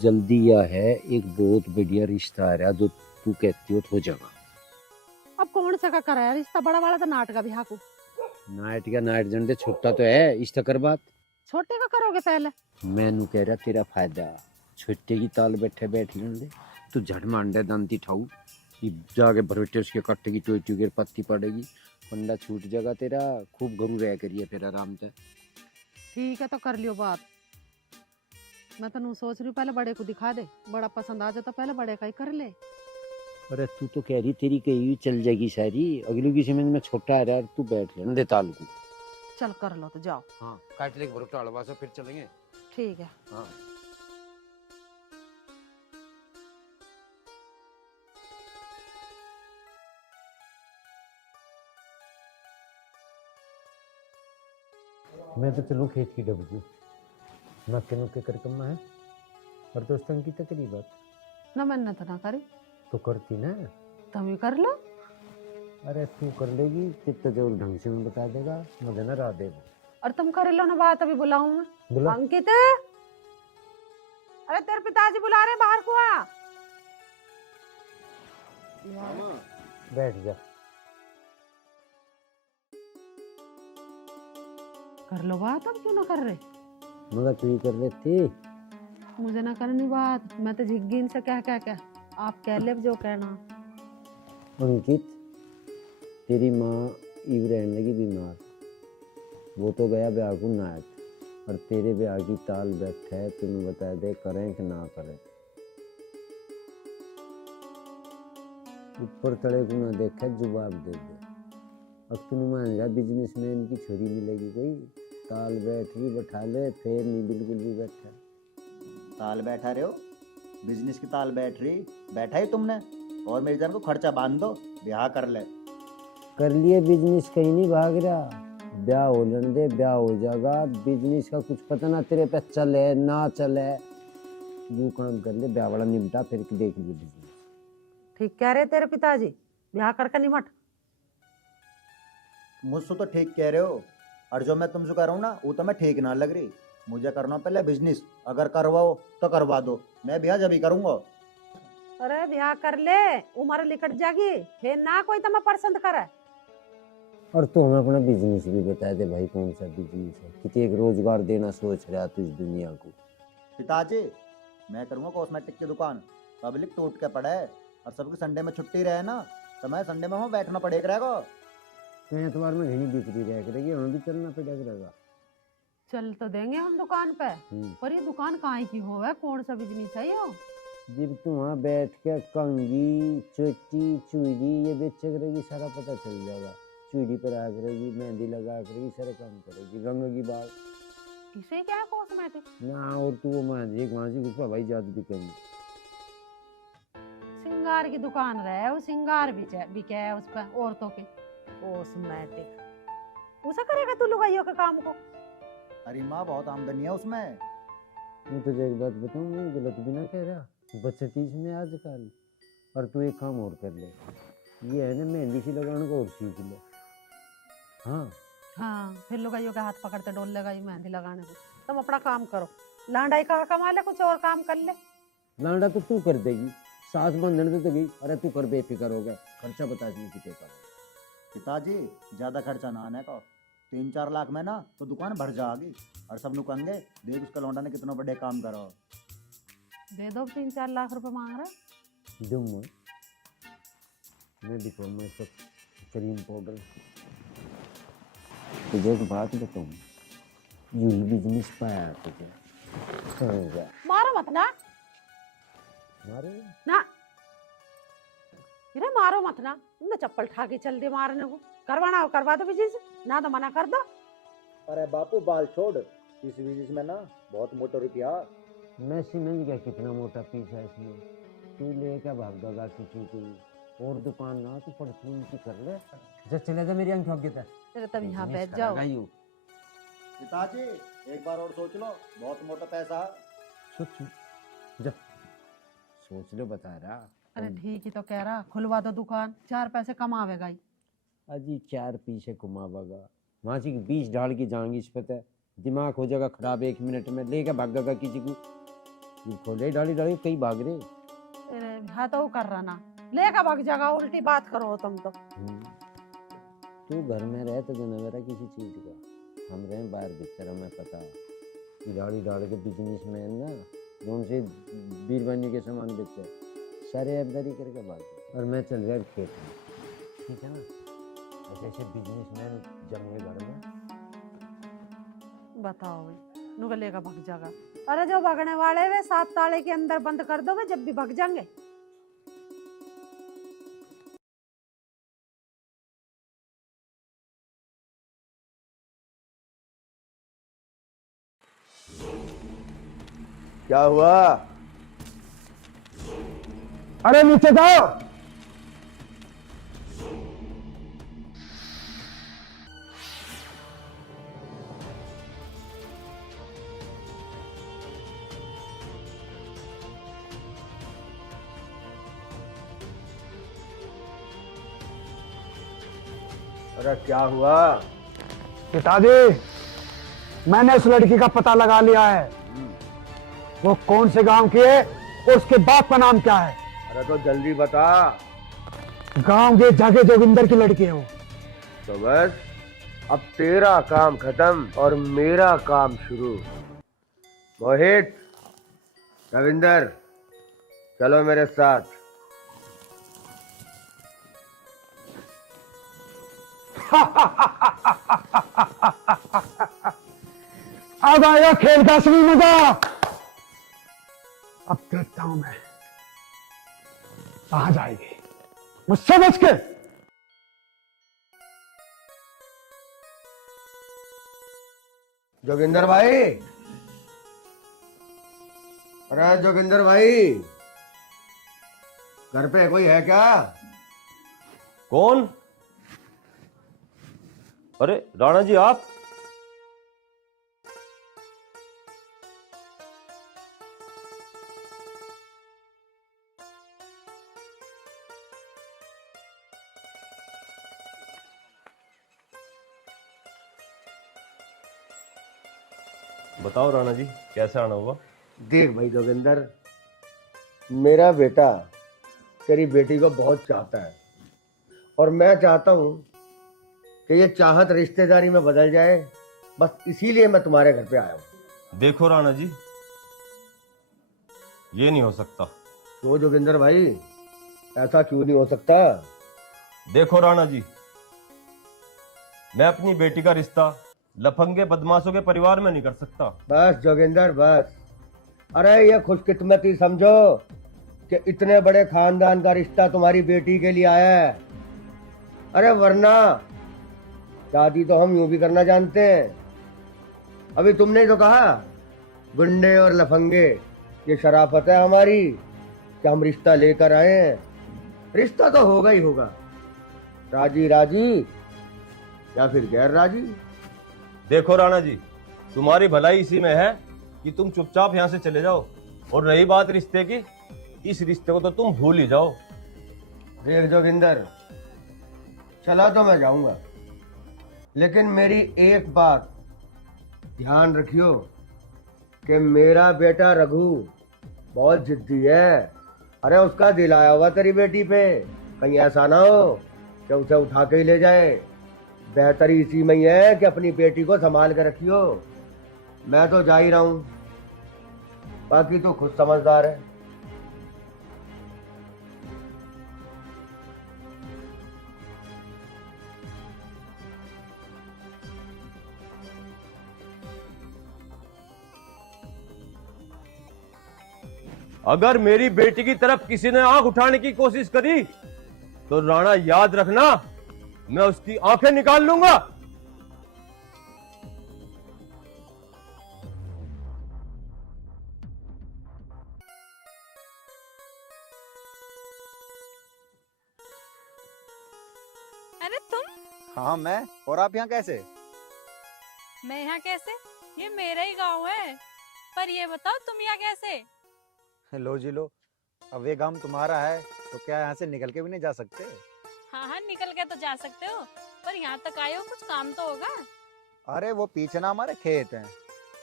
जल्दी यह है, एक बहुत बढ़िया रिश्ता आ रहा जो तू कहती हो जाएगा। अब कौन सा का करा है रिश्ता? बड़ा वाला तो नाट का बिहार को। नाइट का नाइट जंडे छोटा तो है, इस तकर बात छोटे का करोगे पहले? मैनू कह रहा तेरा फायदा, छोटे की ताल बैठे बैठ लेंगे, तू झट मांडे दंती ठाऊ, जाके भरोटे उसके कट्टे की टोटी की पत्ती पड़ेगी, पंडा छूट जाएगा तेरा, खूब गरू रह करिए फिर आराम से। ठीक है तो कर लियो बात। मैं तो नू सोच रही हूँ पहले बड़े को दिखा दे, बड़ा पसंद आ जाता पहले बड़े का ही कर ले। अरे तू तो कह रही तेरी कही हुई चल जाएगी सारी, अगली की समझ में छोटा है यार, तू बैठ ले दे ताल को। चल कर लो तो जाओ। हाँ काट ले भरोटा हलवा से फिर चलेंगे। ठीक है। हाँ मैं तो चलूँ खेत की डबकी, नक्के नुक्के कर कम्मा है, और दोस्तों की तकरीबत न मन तो ना करी तो करती ना। तुम ही कर लो। अरे तू कर लेगी कितना जरूर ढंग से मैं बता देगा, मुझे ना राह देगा। और तुम कर लो ना बात, अभी बुलाऊं मैं। बुला। अंकित, अरे तेरे पिताजी बुला रहे, बाहर को आ। बैठ जा। कर लो बात, अब क्यों ना कर रहे? मगर तू ही कर लेती। मुझे ना करनी बात, मैं तो झिग्गिन से क्या आप कह ले जो कहना। अंकित तेरी माँ इव रहने लगी बीमार, वो तो गया ब्याह को नाच, और तेरे ब्याह की ताल बैठा है, तुम्हें बता दे करें कि ना करें। ऊपर तड़े को ना देखा जवाब दे दे। अब तूने मान जा बिजनेसमैन की छोरी मिलेगी कोई, ताल बैठ भी बैठा ले, फिर नहीं बिल्कुल भी बैठा। ताल बैठा रहे हो, बिजनेस की ताल बैठ रही, बैठा ही तुमने। और मेरी जान को खर्चा बांध दो, ब्याह कर ले। कर लिए बिजनेस, कहीं नहीं भाग रहा, ब्याह हो लेने दे, ब्याह हो जाएगा। बिजनेस का कुछ पता ना तेरे पे चले ना चले, यूं काम कर ले, ब्याह वाला निपटा फिर देख लिए बिजनेस। ठीक कह रहे तेरे पिताजी, ब्याह करके निमट। मुझसे तो ठीक कह रहे हो, और जो मैं तुमसे कह रहा हूँ ना, वो तो मैं ठीक ना लग रही। मुझे करना पहले बिजनेस, अगर करवाओ तो करवा दो, मैं ब्याह जब ही करूंगा। अरे ब्याह कर ले, उम्र निकट जागी, फिर ना कोई तुम्हें पसंद करे। और तू हमें अपना बिजनेस भी बता दे भाई, कौन सा बिजनेस है, कितने एक रोजगार देना सोच रहा तू इस दुनिया को। पिताजी मैं करूंगा कॉस्मेटिक की दुकान, पब्लिक टूट के पड़ा है, और सबकी संडे में छुट्टी रहे ना, समय संडे में वहाँ बैठना पड़ेगा रहेगा। तो एतवार में घनी बिक्री रह करेगी, हमें भी चलना पड़ेगा। चल तो देंगे हम दुकान पे, पर ये दुकान कहाँ की हो है, कौन सा बिजनेस है ये? जब तू वहाँ बैठ के कंगी चोटी चूड़ी ये बेच करेगी, सारा पता चल जाएगा। चूड़ी पर आ करेगी, मेहंदी लगा करेगी, सारे काम करेगी, रंग की बात इसे क्या है कॉस्मेटिक ना। और तू वो मेहंदी वहाँ से उस पर भाई जादू भी करेगी। सिंगार की दुकान रहे, वो सिंगार भी क्या है उस पर औरतों के, कॉस्मेटिक उसे करेगा तू लुगाइयों के काम को? अरे माँ बहुत आमदनी है उसमें। मैं तुझे एक बात बताऊँ, मैं गलत भी ना कह रहा, बचत इसमें आजकल। और तू एक काम और कर ले, ये है ना मेहंदी सी लगाने को और सीख ले। हाँ, फिर लुगाइयों के हाथ पकड़ते डोल लगाई मेहंदी लगाने को। तुम अपना काम करो, लांडाई कहाँ कमा ले, कुछ और काम कर ले। लांडा तो तू कर देगी, सास बंधन दे देगी। अरे तू कर, बेफिक्र हो गया, खर्चा बता इसमें कितने का। पिताजी ज्यादा खर्चा ना आने का, 3-4 लाख में ना तो दुकान भर जाएगी। और सब लोग कहेंगे देख उसका लौंडा ने कितना बड़े काम करो। दे दो, 3-4 लाख रुपए मांग रहे। दूंगा मैं दिखाऊंगा सब क्रीम पाउडर। तुझे एक बात बताऊँ, यही बिजनेस पाया तुझे समझा। मारो मत ना, मारे ना इरे मारो मत ना, तुमने चप्पल ठा के चल दे मारने को। करवाना हो करवा दो बिजनेस, ना तो मना कर दो। अरे बापू बाल छोड़, इस बिजनेस में ना बहुत मोटा रुपया। मैं समझ गया कितना मोटा पीस है इसमें। तू लेकर भागेगा किसी की और दुकान ना, तू परचून की कर ले। जब चले जा मेरी आंख ठोक देता तेरे तब यहाँ बैठ जाओ। पिताजी एक बार और सोच लो, बहुत मोटा पैसा। सोच जा, सोच लो, बता रहा। अरे ठीक ही तो कह रहा, खुलवा दो दुकान, 4 पैसे कमावेगा ही। अजी 4 पीछे घुमावेगा, वहां से 20 ढाल की जाएंगी इस पता है। दिमाग हो जाएगा खराब, 1 मिनट में लेकर भागेगा किसी को। ये खोले डाली डाली कहीं भाग रहे। अरे हाँ तो कर रहा ना, लेकर भाग जाएगा, उल्टी बात करो तुम तो। तू घर में रहे तो जनवेरा किसी चीज का, हम रहे बाहर भीतर, हमें पता। डाली डाल के बिजनेस मैन ना, जो उनसे बीरबानी के सामान बेचे, सारे ऐबदारी करके भाग। और मैं चल गया खेत में, ठीक है ना। ऐसे ऐसे बिजनेसमैन जमे घर में। बताओ भाई, नुका लेकर भाग जाएगा। अरे जो भागने वाले वे 7 ताले के अंदर बंद कर दो, वे जब भी भाग जाएंगे। क्या हुआ? अरे नीचे जाओ। अरे क्या हुआ? पिताजी, मैंने उस लड़की का पता लगा लिया है, वो कौन से गांव की है और उसके बाप का नाम क्या है। अरे तो जल्दी बता। गांव के जाके जोगिंदर की लड़की है वो। तो बस अब तेरा काम खत्म और मेरा काम शुरू। मोहित, रविंदर, चलो मेरे साथ। अब आएगा खेल का असली मजा। अब देखता हूं मैं कहां जाएगी, मुझसे बच के। जोगिंदर भाई, अरे जोगिंदर भाई, घर पे कोई है क्या? कौन? अरे राणा जी आप? बताओ राणा जी, कैसे आना हुआ? देख भाई जोगिंदर, मेरा बेटा तेरी बेटी को बहुत चाहता है और मैं चाहता हूं कि ये चाहत रिश्तेदारी में बदल जाए। बस इसीलिए मैं तुम्हारे घर पे आया हूं। देखो राणा जी, ये नहीं हो सकता। क्यों जोगिंदर भाई, ऐसा क्यों नहीं हो सकता? देखो राणा जी, मैं अपनी बेटी का रिश्ता लफंगे बदमाशों के परिवार में नहीं कर सकता। बस जोगिंदर बस। अरे ये खुशकिस्मती समझो कि इतने बड़े खानदान का रिश्ता तुम्हारी बेटी के लिए आया है। अरे वरना शादी तो हम यूं भी करना जानते हैं। अभी तुमने ही तो कहा, गुंडे और लफंगे, ये शराफत है हमारी कि हम रिश्ता लेकर आए हैं। रिश्ता तो होगा ही होगा, राजी राजी या फिर गैर राजी। देखो राणा जी, तुम्हारी भलाई इसी में है कि तुम चुपचाप यहाँ से चले जाओ, और रही बात रिश्ते की, इस रिश्ते को तो तुम भूल ही जाओ। देख जोगिंदर, चला तो मैं जाऊंगा, लेकिन मेरी एक बात ध्यान रखियो कि मेरा बेटा रघु बहुत जिद्दी है। अरे उसका दिल आया हुआ तेरी बेटी पे, कहीं ऐसा ना हो कि उसे उठा के ही ले जाए। बेहतरी इसी में ही है कि अपनी बेटी को संभाल के रखियो। मैं तो जा ही रहा हूं, बाकी तो खुद समझदार है। अगर मेरी बेटी की तरफ किसी ने आंख उठाने की कोशिश करी तो राणा याद रखना, मैं उसकी आंखें निकाल लूंगा। अरे तुम? हाँ मैं, और आप यहाँ कैसे? मैं यहाँ कैसे? ये मेरा ही गांव है। पर ये बताओ तुम यहाँ कैसे? लो जी लो, अब ये काम तुम्हारा है तो क्या यहाँ से निकल के भी नहीं जा सकते? हाँ हाँ निकल के तो जा सकते हो, पर यहाँ तक आए हो, कुछ काम तो होगा। अरे वो पीछे ना हमारे खेत हैं,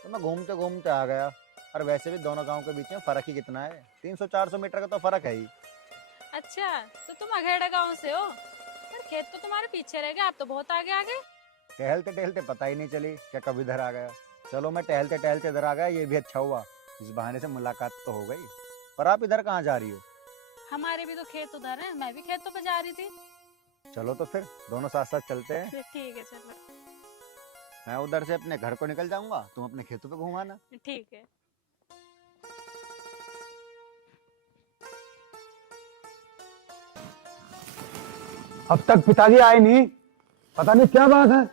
तो मैं घूमते घूमते आ गया। और वैसे भी दोनों गांव के बीच में फर्क ही कितना है, 300-400 मीटर का तो फर्क है ही। अच्छा, तो तुम अघेड़ा गांव से हो? पर खेत तो तुम्हारे पीछे रह गए, आप तो बहुत आगे आ गए। टहलते टहलते पता ही नहीं चली क्या कब इधर आ गया। चलो मैं टहलते टहलते इधर आ गया, ये भी अच्छा हुआ, इस बहाने से मुलाकात तो हो गई। पर आप इधर कहाँ जा रही हो? हमारे भी तो खेत उधर है, मैं भी खेतों पे जा रही थी। चलो तो फिर दोनों साथ साथ चलते हैं। ठीक है चलो। मैं उधर से अपने घर को निकल जाऊंगा, तुम अपने खेतों पे घुमाना। ठीक है। अब तक पिताजी आए नहीं, पता नहीं क्या बात है।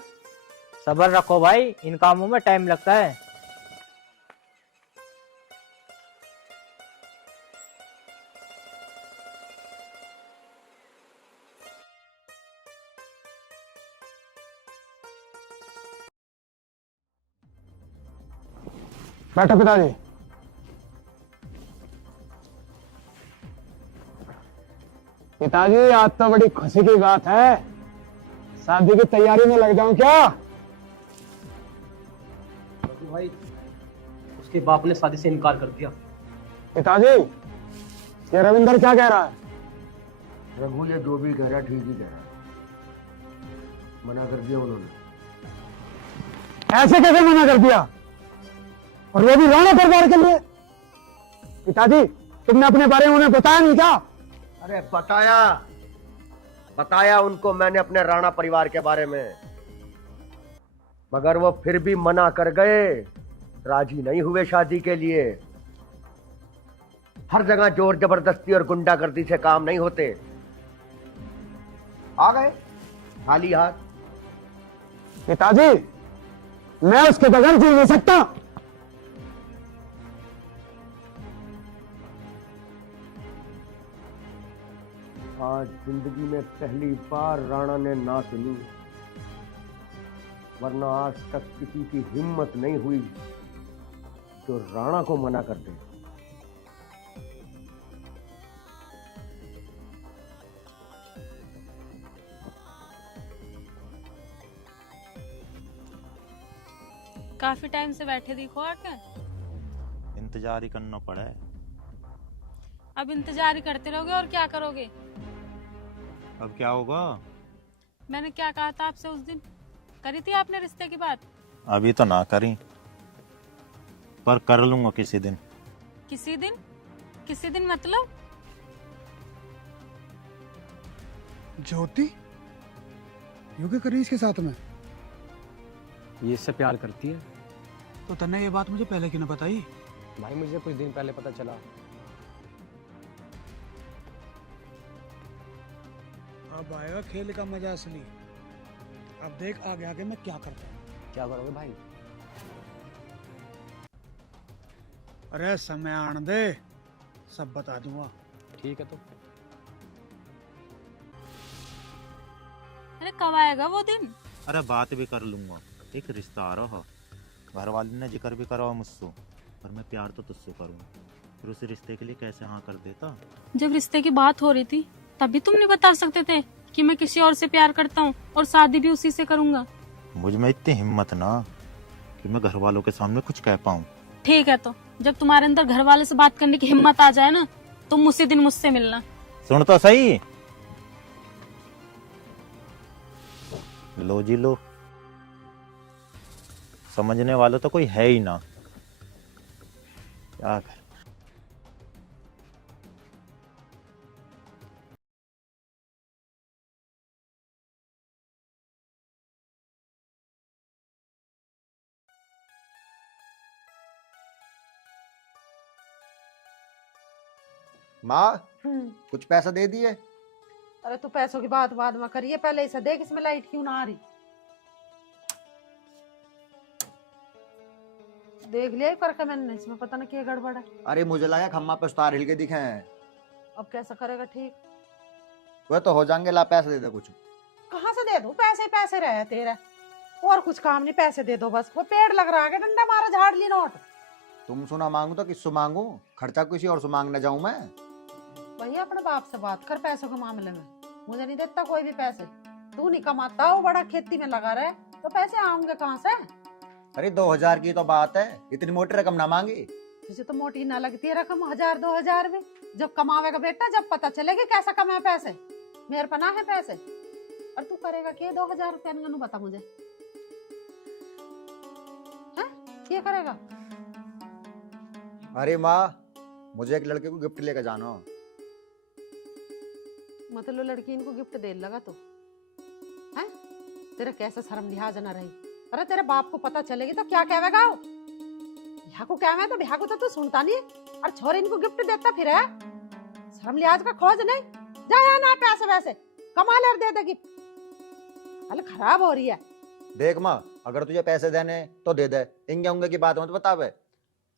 सब्र रखो भाई, इन कामों में टाइम लगता है। बैठो पिताजी। पिताजी आज तो बड़ी खुशी की बात है, शादी की तैयारी में लग जाऊं क्या? भाई, उसके बाप ने शादी से इनकार कर दिया। पिताजी, ये रविंदर क्या कह रहा है? रघु ये जो भी कह रहा है ठीक ही कह रहा है, मना कर दिया उन्होंने। ऐसे कैसे मना कर दिया, और वो भी राणा परिवार के लिए? पिताजी, तुमने अपने बारे में उन्हें बताया नहीं क्या? अरे बताया उनको मैंने अपने राणा परिवार के बारे में, मगर वो फिर भी मना कर गए, राजी नहीं हुए शादी के लिए। हर जगह जोर जबरदस्ती और गुंडागर्दी से काम नहीं होते। आ गए खाली हाथ। पिताजी, मैं उसके बगैर जी नहीं सकता। आज जिंदगी में पहली बार राणा ने ना सुनी, वरना आज तक किसी की हिम्मत नहीं हुई जो राणा को मना कर दे। काफी टाइम से बैठे दिखो आके। इंतजार ही करना पड़ा है। अब इंतजार ही करते रहोगे और क्या करोगे? अब क्या होगा? मैंने क्या कहा था आपसे उस दिन? करी थी आपने रिश्ते की बात? अभी तो ना करी, पर कर लूंगा किसी दिन। किसी दिन? किसी दिन मतलब? ज्योति, यूं क्यों कर रही है इसके साथ में? ये इससे प्यार करती है। तो तन्ने ये बात मुझे पहले क्यों ना बताई? भाई मुझे कुछ दिन पहले पता चला। अब आएगा खेल का मजा असली। अब देख आगे आगे मैं क्या करता हूँ। क्या करोगे भाई? अरे समय आने दे, सब बता दूंगा। ठीक है तो। अरे कब आएगा वो दिन? अरे बात भी कर लूंगा, एक रिश्ता आ रहा। घर वाले ने जिक्र भी करा मुझसे, पर मैं प्यार तो तुझसे करूँ, फिर उस रिश्ते के लिए कैसे हाँ कर देता। जब रिश्ते की बात हो रही थी तभी तुम नहीं बता सकते थे कि मैं किसी और से प्यार करता हूँ और शादी भी उसी से करूंगा। मुझ में इतनी हिम्मत ना कि मैं घर वालों के सामने कुछ कह पाऊँ। ठीक है, तो जब तुम्हारे अंदर घर वाले से बात करने की हिम्मत आ जाए ना, तुम उसी दिन मुझसे मिलना। सुन तो सही। लो जी लो, समझने वाला तो कोई है ही ना, क्या कर। माँ कुछ पैसा दे दिए? अरे तू पैसों की बात बाद में करिए, पहले इसे देख इसमें लाइट क्यों ना आ रही। देख लिया करके मैंने, इसमें पता नहीं क्या गड़बड़ है। अरे मुझे लगा खम्मा पे उतार हिल के दिखे हैं। अब कैसा करेगा ठीक? वह तो हो जाएंगे, ला पैसे दे दे कुछ। कहाँ से दे दूं? पैसे ही पैसे रहे तेरे, और कुछ काम नहीं, पैसे दे दो बस। वो पेड़ लग रहा है, डंडा मारा झाड़ ली नोट। तुम सुना मांगू तो किससे मांगू? खर्चा किसी और से मांगने जाऊं मैं? भैया अपने बाप से बात कर पैसों के मामले में, मुझे नहीं देता कोई भी पैसे। तू नहीं कमाता, वो बड़ा खेती में लगा रहे, तो पैसे आऊंगे कहाँ से? अरे 2000 की तो बात है, इतनी मोटी रकम ना मांगी। तुझे तो मोटी ना लगती है रकम, 1000 2000 भी। जब कमावेगा बेटा, जब पता चलेगा कैसा कमाए पैसे। मेरे पना है पैसे, और तू करेगा क्या 2000 रुपया? नहीं बता मुझे, हैं? क्या करेगा? अरे माँ, मुझे एक लड़के को गिफ्ट लेकर जाना। मतलब लड़की इनको गिफ्ट दे लगा तो हैं? तेरा कैसा शर्म लिहाज ना रही? अरे तेरे बाप को पता चलेगी तो क्या कहेगा? ब्याह को क्या है तो ब्याह को तो तू सुनता नहीं, और छोरे इनको गिफ्ट देता फिर है। शर्म लिहाज का खोज नहीं, जाए ना पैसे वैसे कमा ले और दे दे गिफ्ट। हाल खराब हो रही है। देख माँ, अगर तुझे पैसे देने तो दे दे, इंगे उंगे की बात मत बतावे।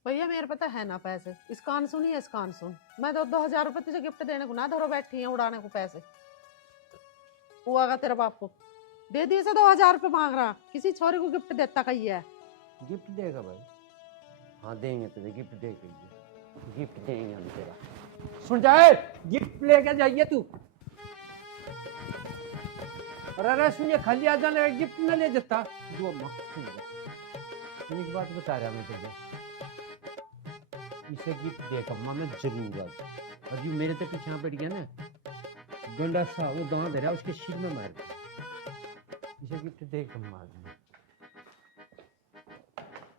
भैया मेरे पता है ना पैसे, इस कान सुनी है, इस कान सुन। मैं तो 2000 रुपए तुझे गिफ्ट देने को ना धरो बैठी है उड़ाने को पैसे। हुआ तेरे बाप को दे दिए से 2000 रुपए मांग रहा, किसी छोरे को गिफ्ट देता कही है। गिफ्ट देगा भाई? हाँ देंगे तुझे गिफ्ट, देंगे गिफ्ट देंगे हम तेरा। सुन जाए, गिफ्ट लेके जाइए तू। अरे सुनिए, खाली आ जाने गिफ्ट न ले जाता। जो एक बात बता रहा मैं तुझे, इसे गिफ्ट देगा मैं जरूर आज। और जो मेरे तो पीछे बैठ गया ना, डंडा सा वो दांत दे रहा, उसके सिर में मार दे। इसे गिफ्ट देगा मार दूंगा।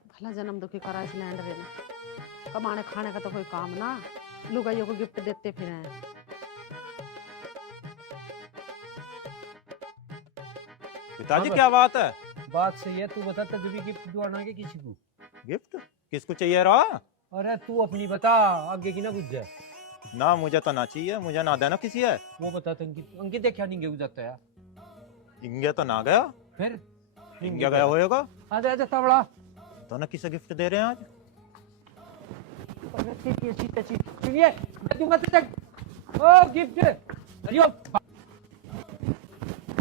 भला जन्म दुखी करा इस लैंड रे ने, कमाने खाने का तो कोई काम ना, लुगाइयों को गिफ्ट देते फिर हैं। पिताजी क्या बात है? बात सही है, तू बता तभी गिफ्ट दुआना के किसी को। गिफ्ट किसको चाहिए रहा? अरे तू अपनी बता, आगे की ना बुझ जाए। ना मुझे तो ना चाहिए, मुझे ना देना किसी है। वो बता अंकित, अंकित देखा नहीं गया जाता है। इंगे तो ना गया, फिर इंगे गया होएगा। आजा आजा तबड़ा तो ना किसे गिफ्ट दे रहे हैं आज? सुनिए, तू मत तक ओ गिफ्ट। हरिओम,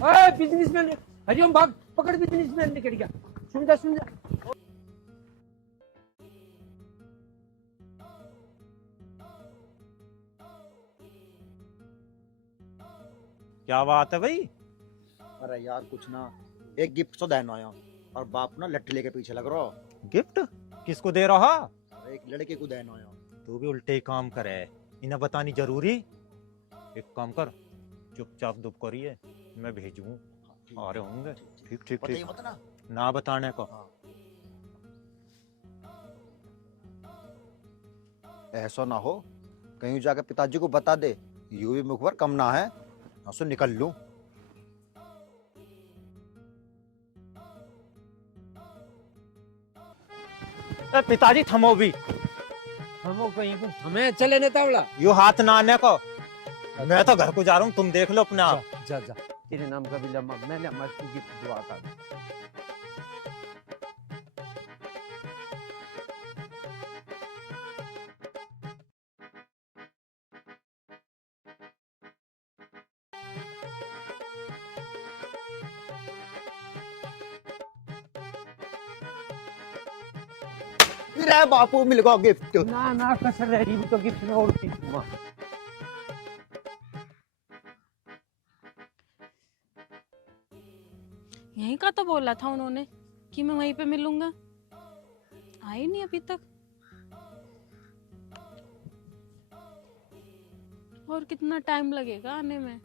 ओए बिजनेसमैन, हरिओम भाग, पकड़ बिजनेसमैन निकल गया। सुन जा सुन जा। क्या बात है भाई? अरे यार कुछ ना, एक गिफ्ट तो देना आया, और बाप ना लट्ठी लेके पीछे लग रहा। गिफ्ट किसको दे रहा? एक लड़के को देना आया। तू भी उल्टे ही काम करे, इन्हें बतानी जरूरी। एक काम कर, चुपचाप दुप करिए, मैं भेजूं, आ रहे होंगे। ठीक ठीक ठीक, मत ना। ना बताने को। ऐसा ना हो कहीं जाकर पिताजी को बता दे, यूं भी मुखबर कम ना है, उससे निकल लूं। ए, पिताजी थमो भी। हम कहीं को हमें चले नेतावड़ा। यो हाथ ना आने को। मैं तो घर को जा रहा हूँ, तुम देख लो अपने आप। जा जा तेरे नाम का भी लम्मा मैंने मस्त गिफ्ट दुआ का। फिर बापू मिल गया गिफ्ट। ना ना कसर रह रही तो गिफ्ट में और की यहीं का तो बोला था उन्होंने कि मैं वहीं पे मिलूंगा, आई नहीं अभी तक। और कितना टाइम लगेगा आने में?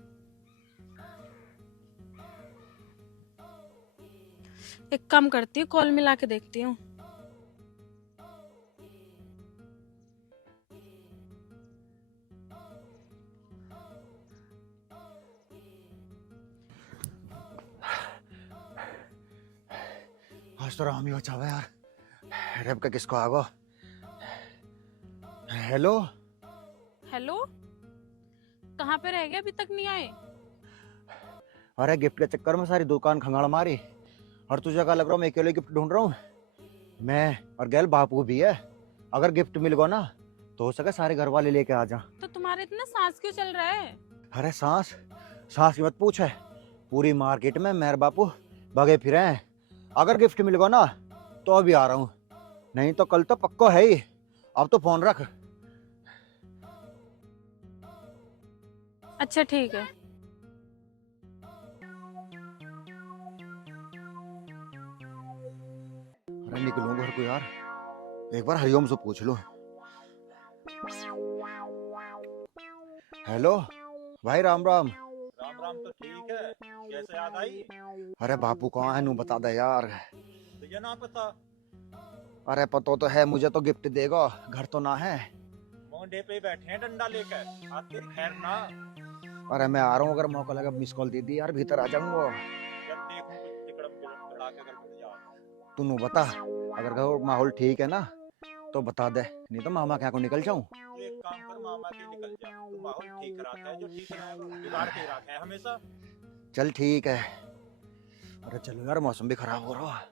एक काम करती हूँ, कॉल मिला के देखती हूँ। आज तो राम ही बचावा यार। रेब का किसको आगो। हेलो हेलो, कहाँ पे रह गए? अभी तक नहीं आए? अरे गिफ्ट के चक्कर में सारी दुकान खंगाल मारी और तुझे क्या लग रहा हूँ मैं अकेले गिफ्ट ढूंढ रहा हूँ। मैं और गैल बापू भी है। अगर गिफ्ट मिल गो ना तो हो सके सारे घर वाले लेके आ जा। तो तुम्हारे इतना सांस क्यों चल रहा है? अरे सांस सांस की मत पूछ है। पूरी मार्केट में मेरे बापू भगे फिरे हैं। अगर गिफ्ट मिल गो ना तो अभी आ रहा हूँ, नहीं तो कल तो पक्को है ही। अब तो फोन रख। अच्छा ठीक है। अरे निकलूं घर को यार, एक बार हरिओम से पूछ लो। हेलो भाई, राम राम। राम राम तो ठीक है, कैसे याद आई? अरे बापू कहाँ है नू बता दे यार। तुझे ना पता? अरे पता तो है मुझे, तो गिफ्ट देगा, घर तो ना है। मोंडे पे बैठे हैं डंडा लेकर, आज तेरी खैर ना। अरे मैं आ रहा हूँ, अगर मौका लगा मिस कॉल दे दी यार, भीतर आ जाऊंगा। जब देखूं कुछ तिकड़म तिकड़ा के घर घुस जाओ। तू नू बता, अगर घर माहौल ठीक है ना तो बता दे, नहीं तो मामा के यहाँ को निकल जाऊं। तू एक काम कर, मामा के निकल जा। तू माहौल ठीक रखा है, जो ठीक रहेगा बिगाड़ के रखा है हमेशा। चल ठीक है। अरे चलो यार, मौसम भी खराब हो रहा है।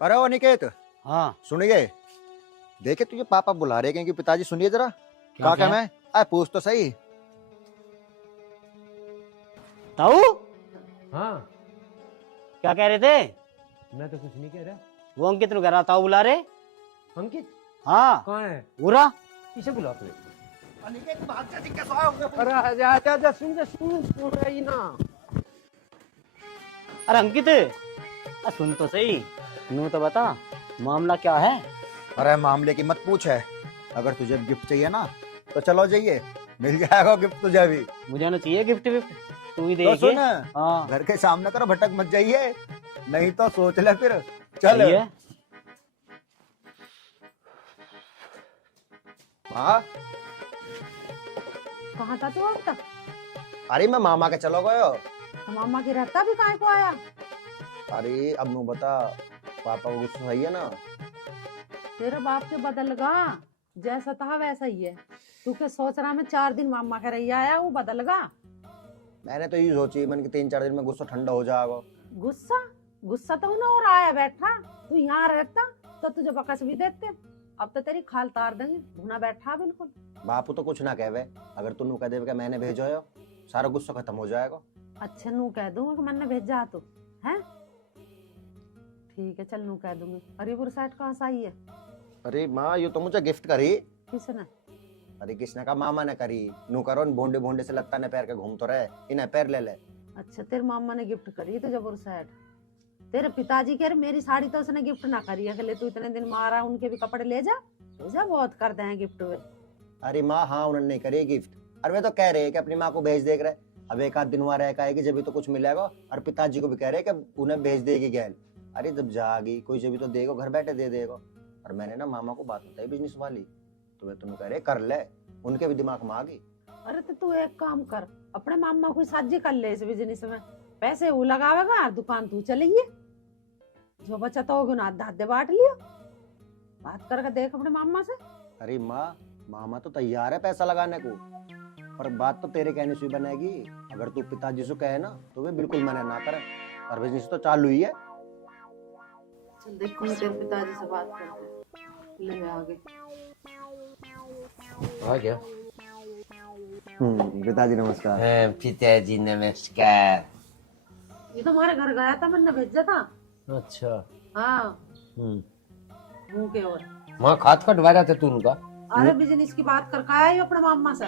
अरे ओ निकेत, हाँ सुनिए, देखे तुझे पापा बुला रहे हैं कि पिताजी, सुनिए जरा। क्या क्या मैं अरे पूछ तो सही। ताऊ हाँ क्या कह रहे थे? मैं तो कुछ नहीं कह रहा। वो अंकित नु कह रहा था, बुला रहे। अंकित हाँ कहाँ है? पूरा किसे बुलाते? अरे अरे आजा सुन रही ना। अरे अंकित, सुन तो सही, नू तो बता मामला क्या है? अरे मामले की मत पूछ है। अगर तुझे गिफ्ट चाहिए ना तो चलो जाइए, मिल जाएगा गिफ्ट तुझे भी। मुझे ना चाहिए गिफ्ट विफ्ट, तू ही तो देखे। सुन, हाँ घर के सामने करो, भटक मत जाइए, नहीं तो सोच ले फिर। चल सही है। हाँ कहाँ था तू अब तक? अरे मैं मामा के चलो गयो। तो मामा के रहता भी काहे को आया? अरे अब नू बता, पापा को गुस्सा है ना। तेरा बाप के बदल गा, जैसा था वैसा ही है। तू के सोच रहा मैं 4 दिन मामा के रही आया, वो बदल गा। मैंने तो ये सोची मन के 3-4 दिन में गुस्सा ठंडा हो जाएगा। गुस्सा गुस्सा तो ना और आया बैठा। तू यहाँ रहता तो तुझे बकस भी देते। अब तो तेरी खाल तार देंगे, भुना बैठा बिल्कुल। बापू तो कुछ ना कहवे, अगर तू नू कह देवे कि मैंने भेजो है, सारा गुस्सा खत्म हो जाएगा। अच्छा नू कह दूंगा कि मैंने भेजा तो है। ठीक है चल नू कह दूंगी। हरिपुर साइड कहाँ से आई है? अरे माँ, ये तो मुझे गिफ्ट करी। किसने? अरे किसने कहा, मामा ने करी। नू करो भोंडे भोंडे से लगता ने पैर के घूम तो रहे, इन्हें पैर ले ले। अच्छा तेरे मामा ने गिफ्ट करी तो जबुर साइड। तेरे पिताजी कह रहे मेरी साड़ी तो उसने गिफ्ट ना करी है, ले तू इतने दिन मारा, उनके भी कपड़े ले जा, बहुत करते हैं गिफ्ट वे। अरे माँ हाँ, उन्होंने नहीं करी गिफ्ट। अरे वे तो कह रहे कि अपनी माँ को भेज देख रहे। अब एक आध दिन वहां रह के आएगी जब भी तो कुछ मिलेगा। और पिताजी को भी कह रहे कि उन्हें भेज देगी गैल। अरे जब जागी कोई जब भी तो देगा, घर बैठे दे देगा। और मैंने ना मामा को बात बताई बिजनेस वाली, तो वे तुम्हें कह रहे कर ले, उनके भी दिमाग में आ गई। अरे तो तू एक काम कर, अपने मामा को साझी कर ले इस बिजनेस में, पैसे वो लगावेगा और दुकान तू चलेगी, जो बचत होगी ना आधा आधे बांट लियो। बात करके देख अपने मामा से। अरे माँ, मामा तो तैयार है पैसा लगाने को, पर बात तो तेरे कहने से ही बनेगी। अगर तू पिताजी से कहे ना तो वे बिल्कुल मना ना करे, और बिजनेस तो चालू ही है। चल देखो मैं तेरे पिताजी से बात करते हैं। ले आगे आ गया। पिताजी नमस्कार। पिताजी नमस्कार। ये तो हमारे घर गया था, मैंने भेजा था। अच्छा। हाँ मुंह के और माँ खाद कटवा रहा था तू उनका? अरे बिजनेस की बात कर आया ही अपने मामा से,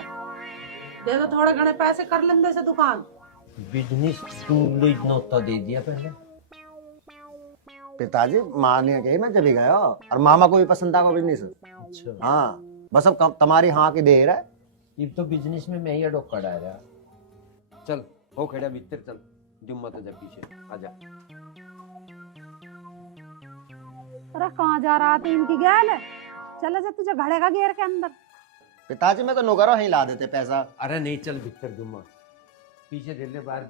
दे दो थोड़े घने पैसे कर लेंदे से दुकान। बिजनेस तूने इतना उतना दे दिया पहले? पिताजी माँ ने कही मैं जब भी गया, और मामा को भी पसंद आगा बिजनेस। अच्छा। हाँ बस अब तुम्हारी हाँ की देर है। ये तो बिजनेस में मैं ही अडोका डाल रहा। चल हो खड़ा भीतर चल, जुम्मा तो जब पीछे आजा। अरे कहाँ जा रहा था इनकी गैल? चले जा तुझे घड़े का घेर के अंदर। पिताजी मैं तो नौकरों ही ला देते पैसा। अरे नहीं चल भीतर जुम्मा, पीछे दे ले बाहर।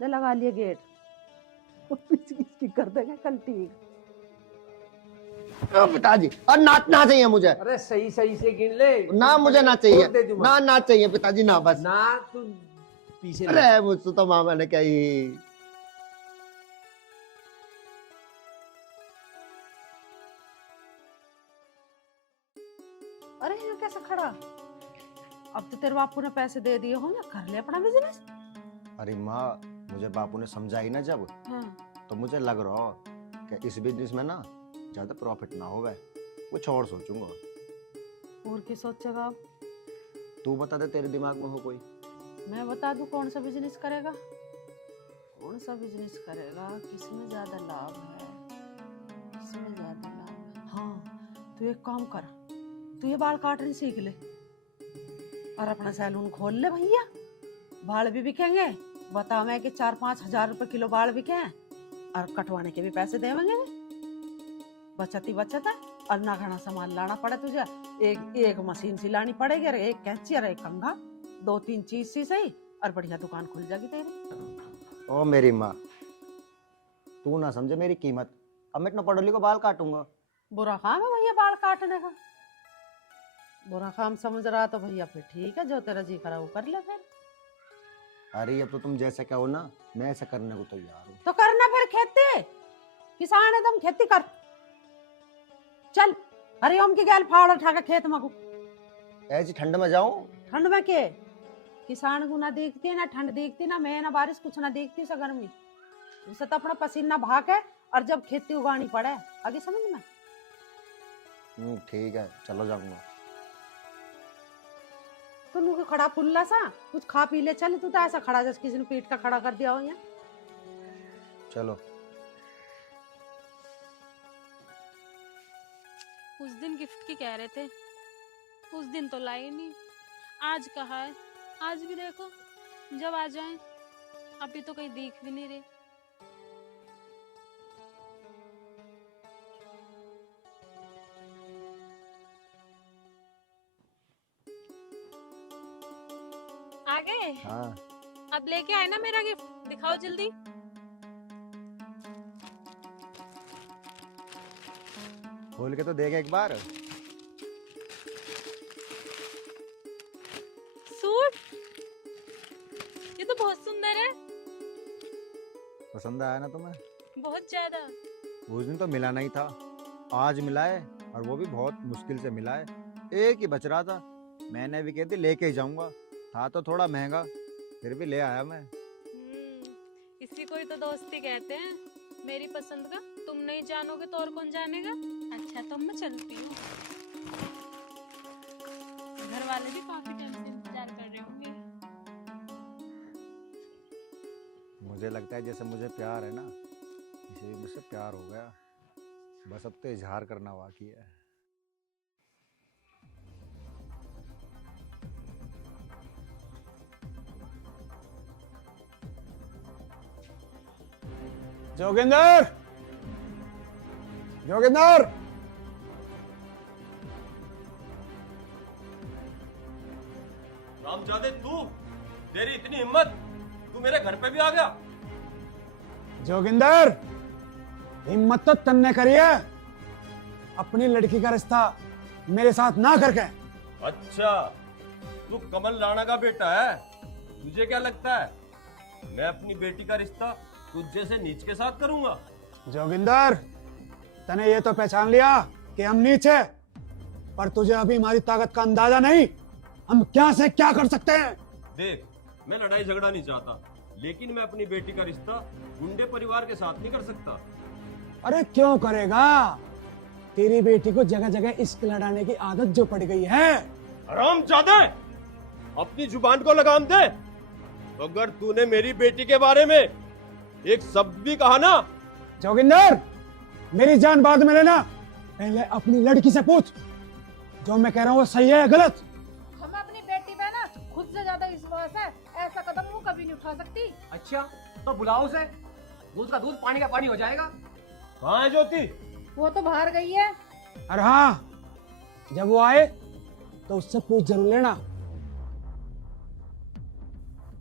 ले लगा लिए गेट, इसकी कर देंगे कल ठीक। पिताजी और नाचना चाहिए मुझे। अरे सही सही से गिन ले ना, मुझे ना चाहिए ना, ना चाहिए पिताजी ना, बस ना तू पीछे। अरे मुझसे तो मामा ने कही। अरे यहाँ कैसे खड़ा? अब तो तेरे बापू ने पैसे दे दिए होंगे, कर ले अपना बिजनेस। अरे माँ, मुझे बापू ने समझाई ना जब, तो मुझे लग रहा हो कि इस बिजनेस में ना ज्यादा प्रॉफिट ना होगा, कुछ और सोचूंगा। और क्या सोचेगा अब? तू बता दे, तेरे दिमाग में हो कोई? मैं बता दूं कौन सा बिजनेस करेगा? कौन सा बिजनेस करेगा, किसमें ज्यादा लाभ है, किसमें ज्यादा लाभ है? हाँ तू एक काम कर, तू ये बाल काटने सीख ले और अपना सैलून खोल ले भैया। बाल भी बिकेंगे, बता मैं कि 4-5 हजार रुपए किलो बाल बिके, और कटवाने के भी पैसे देंगे। बचत ही बचत है, और ना घना सामान लाना पड़े तुझे। एक मशीन सी लानी पड़ेगी, और एक कैंची और एक कंघा, 2-3 चीज सी सही, और बढ़िया दुकान खुल जाएगी तेरी। ओ मेरी माँ, तू ना समझे मेरी कीमत। अब मैं इतना पढ़ लिखो बाल काटूंगा? बुरा काम है भैया बाल काटने का? बुरा काम समझ रहा तो भैया फिर ठीक है, जो तेरा जी करा वो कर ले फिर। अरे अब तो तुम जैसे कहो ना, मैं ऐसा करने को तैयार हूँ। तो करना फिर खेती, किसान है तुम, खेती कर। चल हरिओम की गैल फाड़ उठा के खेत में को। ऐसी ठंड में जाऊं? ठंड में के किसान को ना देखती ना ठंड देखती, ना मैं ना बारिश, कुछ ना देखती उसे गर्मी। उसे तो अपना पसीना भागे, और जब खेती उगानी पड़े आगे समझ में। ठीक है चलो जाऊंगा। तू नुके खड़ा पुल्ला सा, कुछ खा पी ले। चल तू तो ऐसा खड़ा जैसे किसी ने पीठ का खड़ा कर दिया हो यहाँ। चलो। उस दिन गिफ्ट की कह रहे थे, उस दिन तो लाई नहीं, आज कहा है। आज भी देखो जब आ जाए, अभी तो कहीं दिख भी नहीं रही। आ गए? हाँ। अब लेके आए ना मेरा गिफ्ट, दिखाओ जल्दी। खोल के तो देख एक बार। सूट, ये तो बहुत सुंदर है। पसंद आया ना तुम्हें? बहुत ज्यादा। उस दिन तो मिला नहीं था, आज मिला है, और वो भी बहुत मुश्किल से मिला है। एक ही बच रहा था, मैंने भी कहती लेके ही जाऊंगा, था तो थोड़ा महंगा, फिर भी ले आया मैं। इसी को ही तो दोस्ती कहते हैं। मेरी पसंद का तुम नहीं जानोगे तो और कौन जानेगा। अच्छा तो मैं चलती हूँ, घर वाले भी काफी टाइम से इंतजार कर रहे होंगे। मुझे लगता है जैसे मुझे प्यार है ना, इसे भी मुझसे प्यार हो गया, बस अब तो इजहार करना बाकी है। जोगिंदर, जोगिंदर, रामजादे तू, तेरी इतनी हिम्मत, तू मेरे घर पे भी आ गया। जोगिंदर, हिम्मत तो तन्ने करी है, अपनी लड़की का रिश्ता मेरे साथ ना करके। अच्छा, तू कमल राणा का बेटा है, तुझे क्या लगता है मैं अपनी बेटी का रिश्ता तुझ जैसे नीच के साथ करूंगा? जोगिंदर, तने ये तो पहचान लिया कि हम नीच है, पर तुझे अभी हमारी ताकत का अंदाजा नहीं, हम क्या से क्या कर सकते हैं। देख, मैं लड़ाई झगड़ा नहीं चाहता, लेकिन मैं अपनी बेटी का रिश्ता गुंडे परिवार के साथ नहीं कर सकता। अरे क्यों करेगा, तेरी बेटी को जगह जगह इश्क लड़ाने की आदत जो पड़ गई है। हरामजादे, अपनी जुबान को लगाम दे। अगर तूने मेरी बेटी के बारे में एक शब्द भी कहा ना। जोगिंदर, मेरी जान बाद में लेना, पहले अपनी लड़की से पूछ जो मैं कह रहा हूँ वो सही है या गलत। हमें अपनी बेटी पे ना खुद से ज्यादा विश्वास है, ऐसा कदम वो कभी नहीं उठा सकती। अच्छा, तो बुलाओ उसे, दूध का दूध पानी का पानी हो जाएगा। कहाँ है ज्योति? वो तो बाहर गई है। अरे हाँ, जब वो आए तो उससे पूछ जरूर लेना।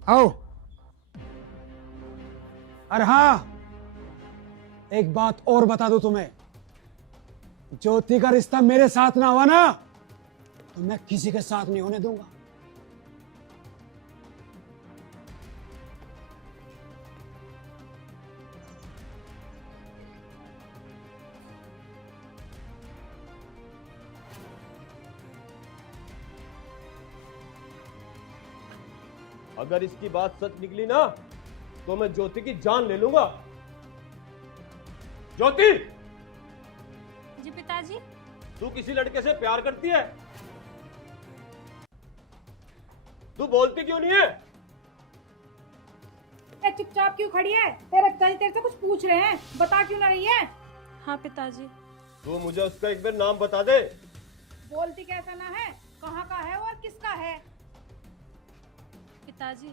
आओ। अरे हाँ, एक बात और बता दूं तुम्हें, ज्योति का रिश्ता मेरे साथ ना हुआ ना तो मैं किसी के साथ नहीं होने दूंगा। अगर इसकी बात सच निकली ना तो मैं ज्योति की जान ले लूंगा। ज्योति, जी पिताजी। तू किसी लड़के से प्यार करती है? तू बोलती क्यों नहीं है? चुपचाप क्यों खड़ी है? तेरे पिताजी तेरे से कुछ पूछ रहे हैं, बता क्यों ना रही है? हाँ पिताजी। तू मुझे उसका एक बार नाम बता दे। बोलती कैसा ना है, कहाँ का है और किसका है? पिताजी,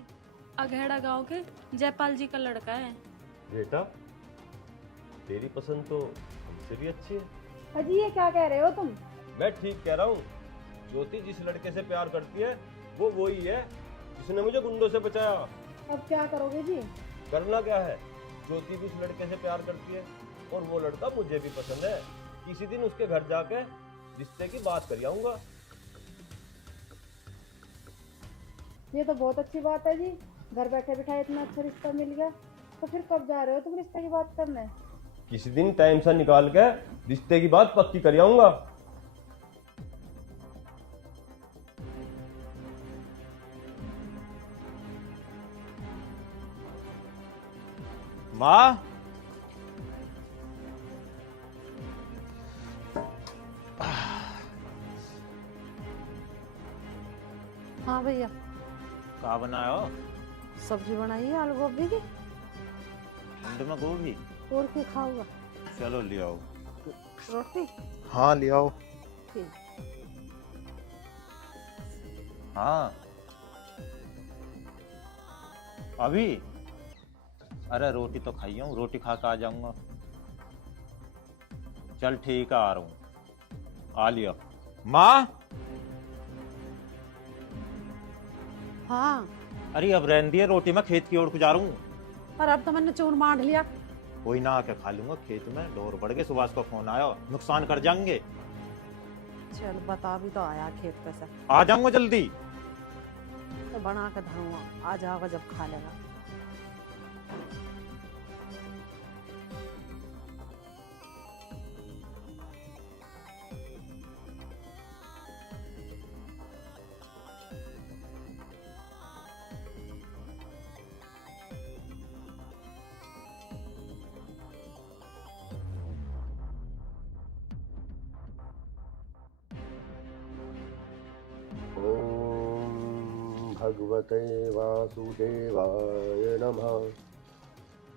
अघेड़ा गांव के जयपाल जी का लड़का है। बेटा, तेरी पसंद तो हमसे भी अच्छी है। अजी ये क्या कह रहे हो तुम? मैं ठीक कह रहा हूँ। ज्योति जिस लड़के से प्यार करती है वो वही है जिसने मुझे गुंडों से बचाया। अब क्या करोगे जी? करना क्या है, ज्योति भी उस लड़के से प्यार करती है और वो लड़का मुझे भी पसंद है। किसी दिन उसके घर जाके रिश्ते की बात कर आऊंगा। ये तो बहुत अच्छी बात है जी, घर बैठे बिठाए इतना अच्छा रिश्ता मिल गया। तो फिर कब जा रहे हो तुम रिश्ते की बात करने? किसी दिन टाइम से निकाल के रिश्ते की बात पक्की कर आऊंगा। माँ, हाँ भैया, क्या बनाया हो? सब्जी बनाई है आलू गोभी की। ठंड में गोभी? और क्या खाऊंगा? चलो ले आओ। रोटी? हाँ ले आओ। ठीक। हाँ अभी? अरे रोटी तो खाई हूँ, रोटी खा के आ जाऊंगा। चल ठीक है, आ रहा हूँ। आ लिया। माँ, हाँ। अरे अब रहने दिए, रोटी मैं खेत की ओर को जा रहा हूँ। पर अब तो मैंने चून मांड लिया। कोई ना, आके खा लूंगा। खेत में डोर बढ़ गए, सुभाष का फोन आया, नुकसान कर जाएंगे। चल बता, भी तो आया खेत पे से। आ जाऊंगा जल्दी। तो बना के धरूंगा, आ जाओगा जब खा लेगा। भगवते वासुदेवाय नमः।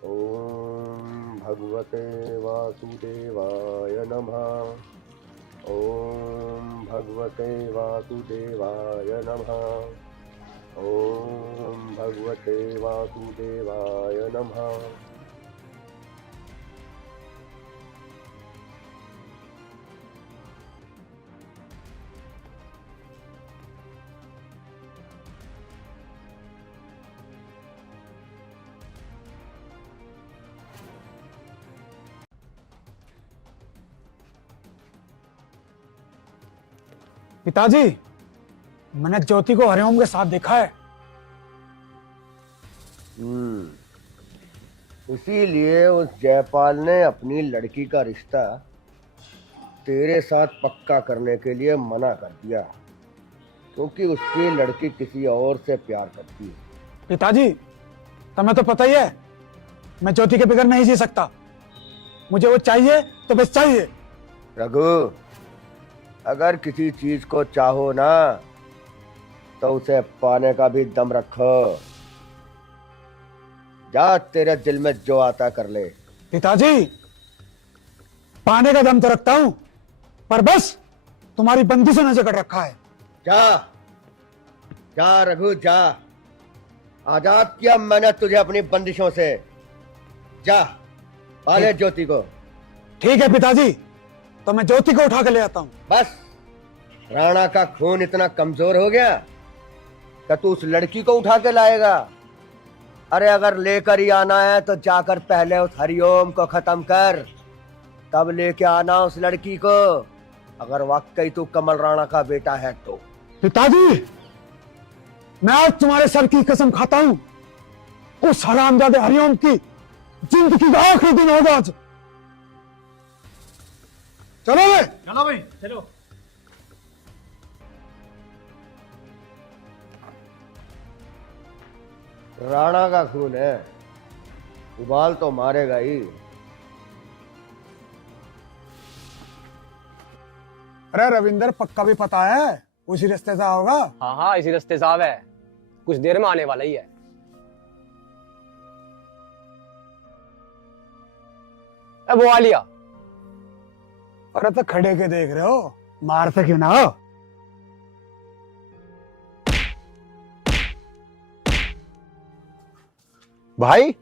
ओम भगवते वासुदेवाय नमः। ओम भगवते वासुदेवाय नमः। ओम भगवते वासुदेवाय नमः। पिताजी, मैंने ज्योति को हरिओम के साथ देखा है। इसीलिए उस जयपाल ने अपनी लड़की का रिश्ता तेरे साथ पक्का करने के लिए मना कर दिया, क्योंकि उसकी लड़की किसी और से प्यार करती है। पिताजी, तुम्हें तो पता ही है, मैं ज्योति के बगैर नहीं जी सकता। मुझे वो चाहिए तो बस चाहिए। रघु, अगर किसी चीज को चाहो ना तो उसे पाने का भी दम रखो। जा, तेरे दिल में जो आता कर ले। पिताजी, पाने का दम तो रखता हूं, पर बस तुम्हारी बंदिशों ने जकड़ रखा है। जा जा रघु जा, आजाद किया मैंने तुझे अपनी बंदिशों से। जा, पाले ज्योति को। ठीक है पिताजी, तो मैं ज्योति को उठा के ले आता हूं। बस, राणा का खून इतना कमजोर हो गया कि तू उस लड़की को उठा के लाएगा? अरे अगर लेकर ही आना है तो जाकर पहले उस हरिओम को खत्म कर, तब लेके आना उस लड़की को, अगर वाकई तू कमल राणा का बेटा है तो। पिताजी, मैं आज तुम्हारे सर की कसम खाता हूं, उस हरामजादे हरिओम की जिंदगी का आखिरी दिन होगा आज। चलो रे। चलो भाई, चलो। राणा का खून है, उबाल तो मारेगा ही। अरे रविंदर, पक्का भी पता है उसी रास्ते से होगा? हाँ हाँ, इसी रास्ते साहब है, कुछ देर में आने वाला ही है। अब वो आ लिया। अरे तो खड़े के देख रहे हो, मार से क्यों ना हो? भाई,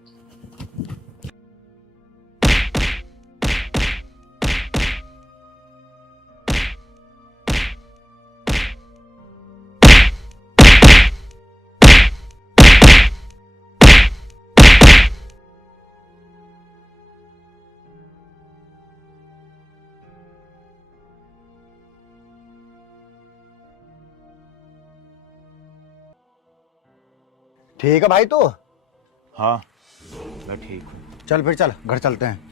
ठीक है भाई तू? हाँ, मैं ठीक हूँ। चल फिर, चल घर चलते हैं।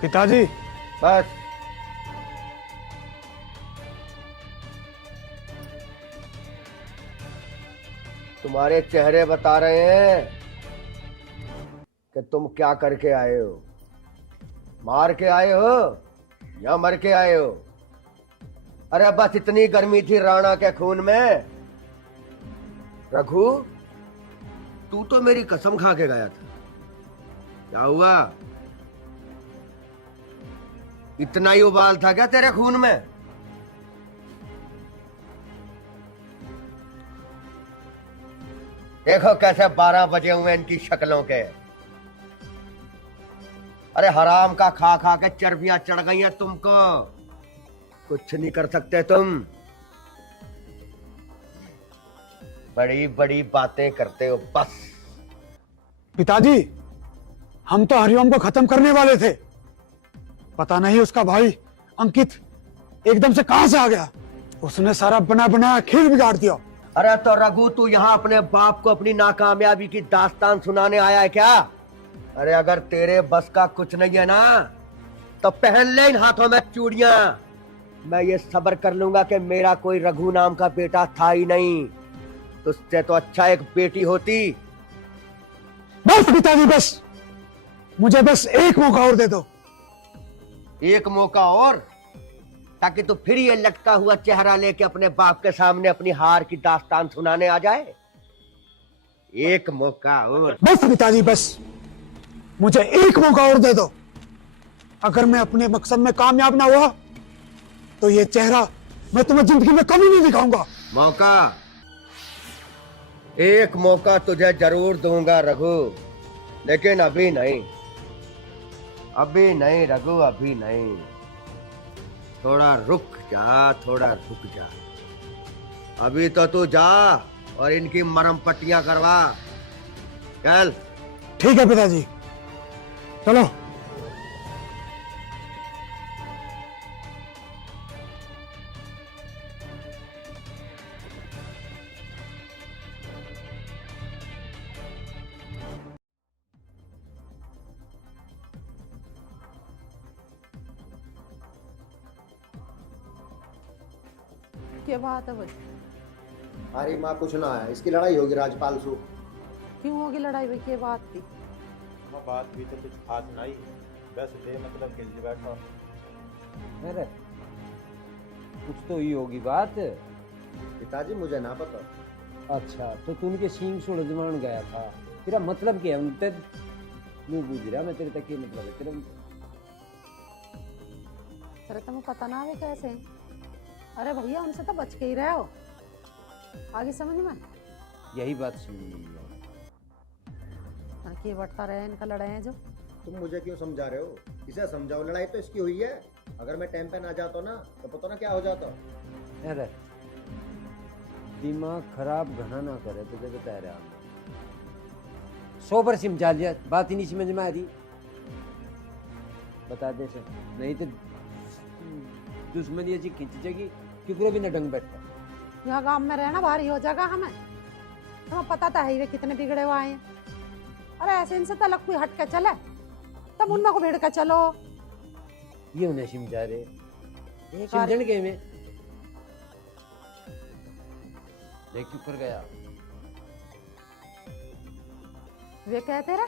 पिताजी, बस, तुम्हारे चेहरे बता रहे हैं कि तुम क्या करके आए हो। मार के आए हो या मर के आए हो? अरे बस इतनी गर्मी थी राणा के खून में। रघु, तू तो मेरी कसम खा के गया था, क्या हुआ? इतना ही उबाल था क्या तेरे खून में? देखो कैसे 12 बजे हुए इनकी शक्लों के। अरे हराम का खा खा के चर्बियां चढ़ गई हैं तुमको, कुछ नहीं कर सकते तुम। बड़ी बड़ी बातें करते हो बस। पिताजी, हम तो हरिओम को खत्म करने वाले थे, पता नहीं उसका भाई अंकित एकदम से कहां से आ गया, उसने सारा बना बनाया खीर बिगाड़ दिया। अरे तो रघु, तू यहाँ अपने बाप को अपनी नाकामयाबी की दास्तान सुनाने आया है क्या? अरे अगर तेरे बस का कुछ नहीं है ना तो पहन ले इन हाथों में चूड़ियां। मैं ये सब्र कर लूंगा कि मेरा कोई रघु नाम का बेटा था ही नहीं, तुझसे तो अच्छा एक बेटी होती। बस पिताजी, बस मुझे बस एक मौका और दे दो। एक मौका और? ताकि तू फिर ये लटका हुआ चेहरा लेके अपने बाप के सामने अपनी हार की दास्तान सुनाने आ जाए? एक मौका और? बस पिताजी, बस मुझे एक मौका और दे दो। अगर मैं अपने मकसद में कामयाब ना हुआ तो ये चेहरा मैं तुम्हें जिंदगी में कमी नहीं दिखाऊंगा। मौका, एक मौका तुझे जरूर दूंगा रघु, लेकिन अभी नहीं, अभी नहीं रघु, अभी नहीं। थोड़ा रुक जा, थोड़ा रुक जा। अभी तो तू जा और इनकी मरहम पट्टियां करवा। चल। ठीक है पिताजी, चलो। क्या बात है भाई? हमारी माँ कुछ ना है, इसकी लड़ाई होगी राजपाल से। क्यों होगी लड़ाई भाई? क्या बात थी? बात भी तो कुछ खास नहीं, बस दे मतलब गिल बैठा। अरे कुछ तो ही होगी बात। पिताजी मुझे ना पता। अच्छा तो तू उनके सींग से उलझवान गया था, तेरा मतलब क्या है उनसे? यूं बुझ रहा मैं तेरे तक, ये मतलब है तेरा? अरे तुम्हें पता ना है कैसे? अरे भैया उनसे तो बच के ही रहे हो, आगे समझ में? यही बात सुन के बढ़ता रहे इनका लड़ाई है जो। तुम मुझे क्यों समझा रहे हो? इसे समझाओ, लड़ाई तो इसकी हुई है। अगर मैं टाइम पे ना जाता ना तो पता ना क्या हो जाता। अरे दिमाग खराब घना ना करे, तुझे बता रहा हूँ। 100 समझा लिया, बात ही नहीं समझ में आ रही। बता दे से, नहीं तो दुश्मनी ऐसी खिंच जाएगी क्यों भी न डंग बैठता। यहाँ गांव में रहना भारी हो जाएगा हमें। तुम्हें पता तो है ही वे कितने बिगड़े हुए हैं। अरे ऐसे इनसे तो अलग कोई हट के चले, तब उनमें को भिड़ के चलो। ये उन्हें समझा रहे, समझन के में देख चुप कर गया। वे कहते रहे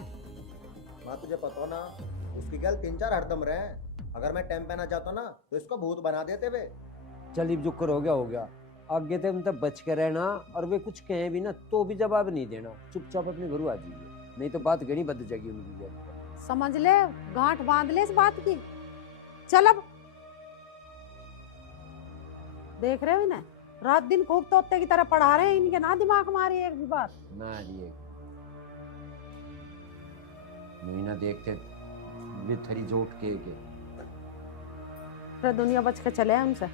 माँ तुझे पता ना, उसकी गल 3-4 हरदम रहे। अगर मैं टाइम पे ना जाता ना तो इसको भूत बना देते वे। चल इब जुक्कर हो गया। आगे तक मतलब बच के रहना, और वे कुछ कहे भी ना तो भी जवाब नहीं देना, चुपचाप अपने घर आ जाइए, नहीं तो बात घनी बद जाएगी उनकी। समझ ले, गांठ बांध ले इस बात की। चल अब देख रहे हो ना, रात दिन खूब तोते की तरह पढ़ा रहे हैं, इनके ना दिमाग मारी एक भी बात ना लिए महीना देखते वे थरी जोट के फिर दुनिया बच के चले हमसे।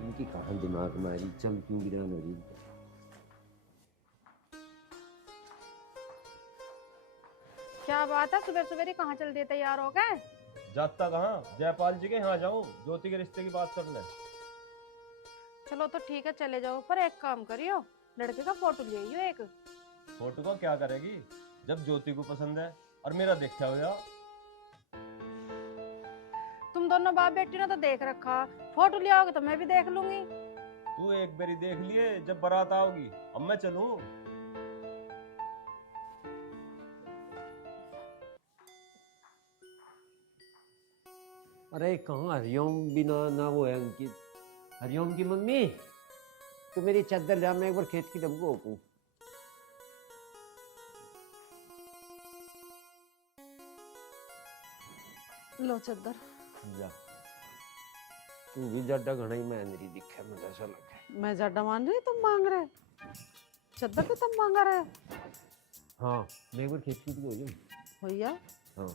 इनकी कहां दिमाग मारी, चम क्यों गिरान हो रही। क्या बात है, सुबह सुबह कहाँ चल दिए, तैयार हो गए? जाता कहाँ, जयपाल जी के यहाँ जाऊँ ज्योति के रिश्ते की बात करने। चलो तो ठीक है चले जाओ, पर एक काम करियो, लड़के का फोटो ले आइयो एक। फोटो का क्या करेगी, जब ज्योति को पसंद है और मेरा देखा हुआ। तुम दोनों बाप बेटी ने तो देख रखा, फोटो ले आओगे तो मैं भी देख लूंगी। तू एक बारी देख लिए, जब बारात आओगी अब मैं चलूं। अरे कहाँ हरिओम बिना ना वो है अंकित। हरिओम की मम्मी, तू मेरी चादर ला, मैं एक बार खेत की डब्बू होपूं। लो चद्दर जा, तू भी जड्डा घना ही मेहंदी दिखे, मुझे ऐसा लगे। मैं जड्डा मान रही, तुम मांग रहे चद्दर तो तुम मांगा रहे। हाँ मैं एक बार खेत की हो जाऊँ भैया। हाँ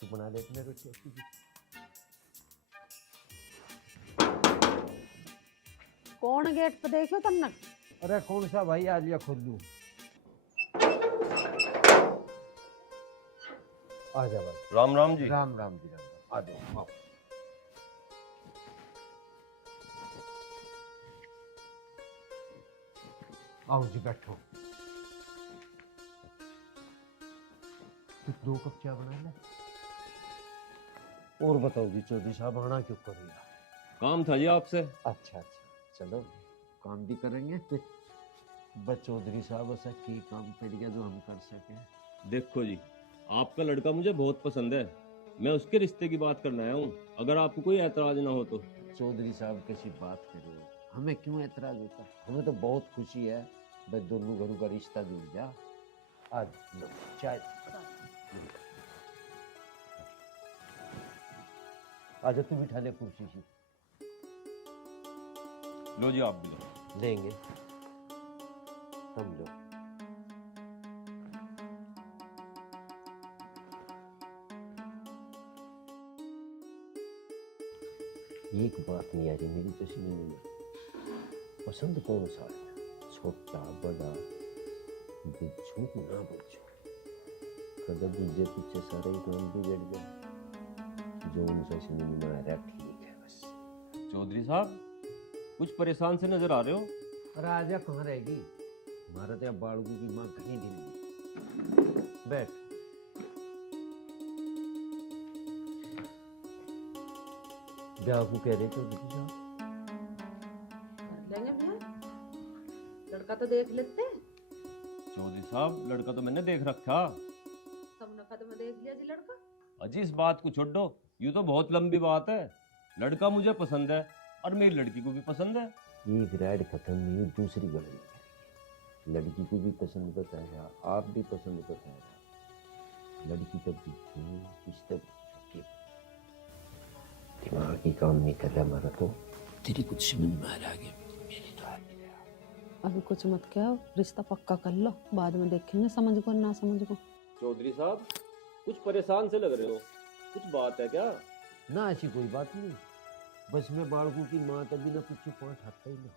तू बना दे मेरे को खेत की। कौन गेट पे देखियो तुमने? अरे कौन सा भाई, आ लिया खुद लू। आ जा भाई। राम राम जी। राम राम जी, राम राम। आ जाओ, आओ। आओ जी बैठो। कुछ 2 कप चाय बना ले। और बताओ जी चौधरी साहब, आना क्यों कर रही? काम था जी आपसे। अच्छा अच्छा, चलो काम भी करेंगे। बस चौधरी साहब ऐसा की काम पड़ गया जो हम कर सके। देखो जी, आपका लड़का मुझे बहुत पसंद है, मैं उसके रिश्ते की बात करना आया हूँ, अगर आपको कोई ऐतराज ना हो तो। चौधरी साहब कैसी बात कर रहे हो, हमें क्यों ऐतराज होता, हमें तो बहुत खुशी है, बस दोनों घरों का रिश्ता जुड़ जा। आज लो चाय। आजा तू बिठा ले कुर्सी से। लो जी आप भी लो। लेंगे हम लोग। एक बात नहीं आ रही मेरी तो समझ में, पसंद कौन सा है, छोटा बड़ा, बुझू ना बुझू, कदम बुझे पीछे सारे ही काम बिगड़ जाए। जो उनसे समझ में आ रहा ठीक है बस। चौधरी साहब कुछ परेशान से नजर आ रहे हो। अरे आजा कहाँ रहेगी, हमारा तो बाड़गू की माँ कहीं ढील दी। बैठ। ब्याह को कह रहे चौधरी साहब? कर लेंगे भैया, लड़का तो देख लेते। चौधरी साहब लड़का तो मैंने देख रखा। सबने कदम देख लिया जी लड़का। अजी इस बात को छोड़ो, यूँ तो बहुत लंबी बात है। लड़का मुझे पसंद है और मेरी लड़की को भी पसंद है। एक राइड खत्म नहीं, दूसरी गड़बड़ करेंगे। लड़की को भी पसंद बताया, आप भी पसंद बताया। लड़की तब रिश्ता दिमाग ही काम नहीं कर रहा हमारा तो। तेरी कुछ समझ में आ रहा है, मेरी तो आ नहीं रहा। अभी कुछ मत क्या, रिश्ता पक्का कर लो, बाद में देखेंगे समझ को ना समझ को। चौधरी साहब कुछ परेशान से लग रहे हो, कुछ बात है क्या? ना ऐसी कोई बात नहीं, बस मैं बालकू की माँ तभी ना कुछ पाँच हटता ही ना।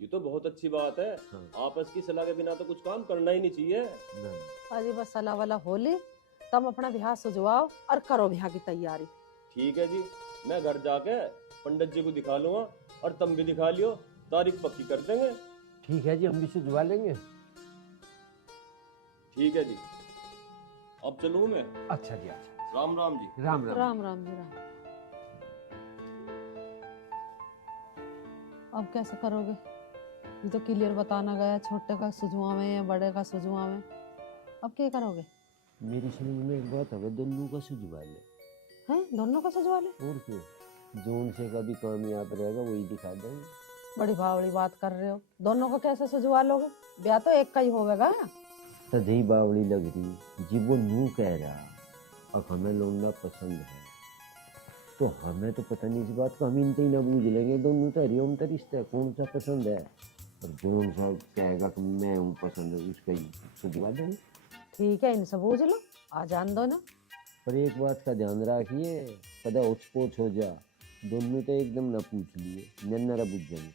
ये तो बहुत अच्छी बात है। हाँ। आपस की सलाह के बिना तो कुछ काम करना ही नहीं चाहिए। नहीं। अजी बस सलाह वाला होली, तुम अपना ब्याह सुझवाओ और करो ब्याह की तैयारी। ठीक है जी, मैं घर जाके पंडित जी को दिखा लूंगा और तुम भी दिखा लियो, तारीख पक्की कर देंगे। ठीक है जी, हम भी सुझवा लेंगे। ठीक है जी, अब चलूं मैं? अच्छा जी अच्छा। राम राम जी। राम राम। राम राम जी राम। अब कैसे करोगे, ये तो क्लियर बताना गया, छोटे का सुझवावे या बड़े का सुझवावे, अब क्या करोगे? मेरी समझ में एक बात है, दोनों का सुझवा ले। हैं, दोनों का सुझवा ले? और क्यों, जो उनसे कभी कामयाब रहेगा वही दिखा देंगे। बड़ी बावड़ी बात कर रहे हो, दोनों को कैसे सुझवा लोगे? ब्याह तो एक का ही होगा। तभी बावड़ी लग रही जी, वो नू कह रहा अब हमें लौंडा पसंद है, तो हमें तो पता नहीं इस बात को, हम इनते ही ना बूझ लेंगे। दोनों तो हरिओम तो रिश्ता है, कौन सा पसंद है, और कौन सा कहेगा कि मैं हूँ पसंद है, उसका ही सुझवा देंगे। ठीक है, इनसे बूझ लो, आ जान दो ना। पर एक बात का ध्यान रखिए, कदा उचपोच हो जा, दोनों तो एकदम ना पूछ लिए, नन्नारा बुझ जाएंगे।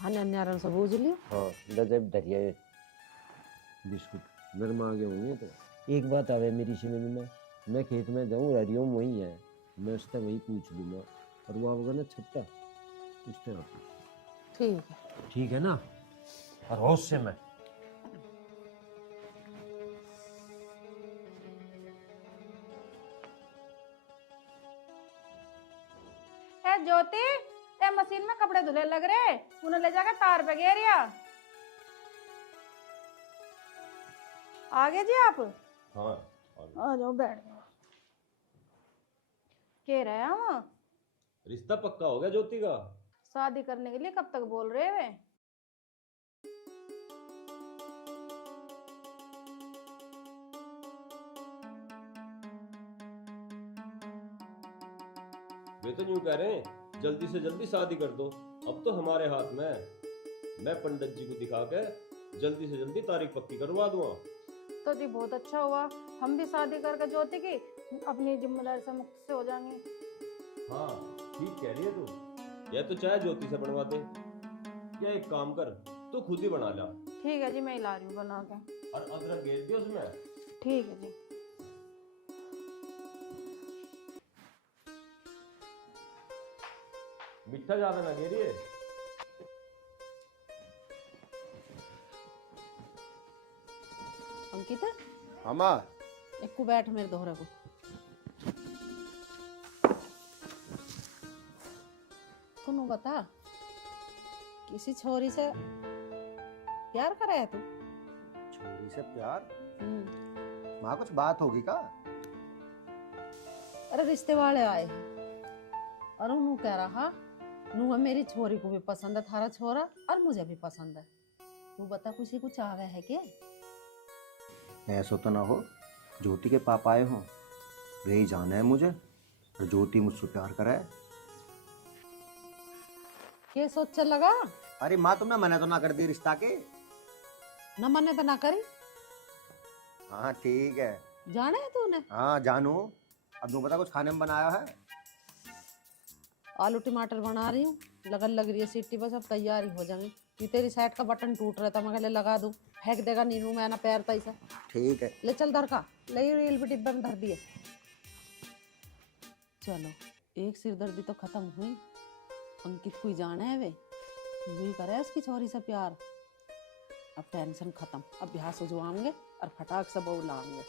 हाँ, नन्यारन से बूझ लियो। हाँ, गजब दरिया बिस्कुट नरम आगे होंगे। तो एक बात आवे मेरी समझ में, मैं खेत में जाऊँ, हरिओम वही है, मैं उससे वही पूछ लूँगा, और वो होगा ना छट्टा, उससे आप पूछ। ठीक है। ठीक है ना, और होश से मैं। ए ज्योति, ए मशीन में कपड़े धुले लग रहे, उन्हें ले जाकर तार पे घेरिया। आगे जी आप? हाँ आ जाओ, बैठ जाओ। कह रहे हैं हम, रिश्ता पक्का हो गया ज्योति का। शादी करने के लिए कब तक बोल रहे वे? वे तो यूं कह रहे हैं जल्दी से जल्दी शादी कर दो, अब तो हमारे हाथ में है। मैं पंडित जी को दिखा के जल्दी से जल्दी तारीख पक्की करवा दूंगा। तो जी बहुत अच्छा हुआ, हम भी शादी करके ज्योति की अपनी जिम्मेदारी से मुक्त से हो जाएंगे। हाँ ठीक कह रही है तू, या तो चाहे ज्योति से बनवा दे, या एक काम कर तू खुद ही बना ला। ठीक है जी, मैं ही ला रही हूँ बना के। और अदरक घेर दियो उसमें। ठीक है जी। मिठा ज्यादा ना घेरिए। अंकित, हाँ माँ। एक को बैठ मेरे दोहरा को। तू बता, किसी छोरी से प्यार करे है तू? छोरी से प्यार? माँ कुछ बात होगी का? अरे रिश्ते वाले आए हैं और उन्होंने कह रहा नू मेरी छोरी को भी पसंद है थारा छोरा, और मुझे भी पसंद है। तू बता किसी को चाहे है क्या? ऐसा तो ना हो ज्योति के पापा आए हो, वही जाना है मुझे, और ज्योति मुझसे प्यार कराए। क्या सोच लगा? अरे माँ तुमने मना तो ना कर दी रिश्ता के? न मने तो ना करी। हाँ ठीक है। जाने है तूने? हाँ जानू। अब तू बता कुछ खाने में बनाया है? आलू टमाटर बना रही हूँ, लगन लग रही है सीटी, बस अब तैयारी हो जाएंगे। ये तेरी साइड का बटन टूट रहा था, मैं कहले लगा दूं, फेंक देगा नीनू मैं ना पैर तैसा। ठीक है। ले चल धर का, ले रेल भी डिब्बे में धर दिए। चलो एक सिरदर्दी तो खत्म हुई। अंकित कोई जाना है वे, वही करे उसकी छोरी से प्यार। अब टेंशन खत्म, अब ब्याह सजवाएंगे और फटाक से बहू लाएंगे।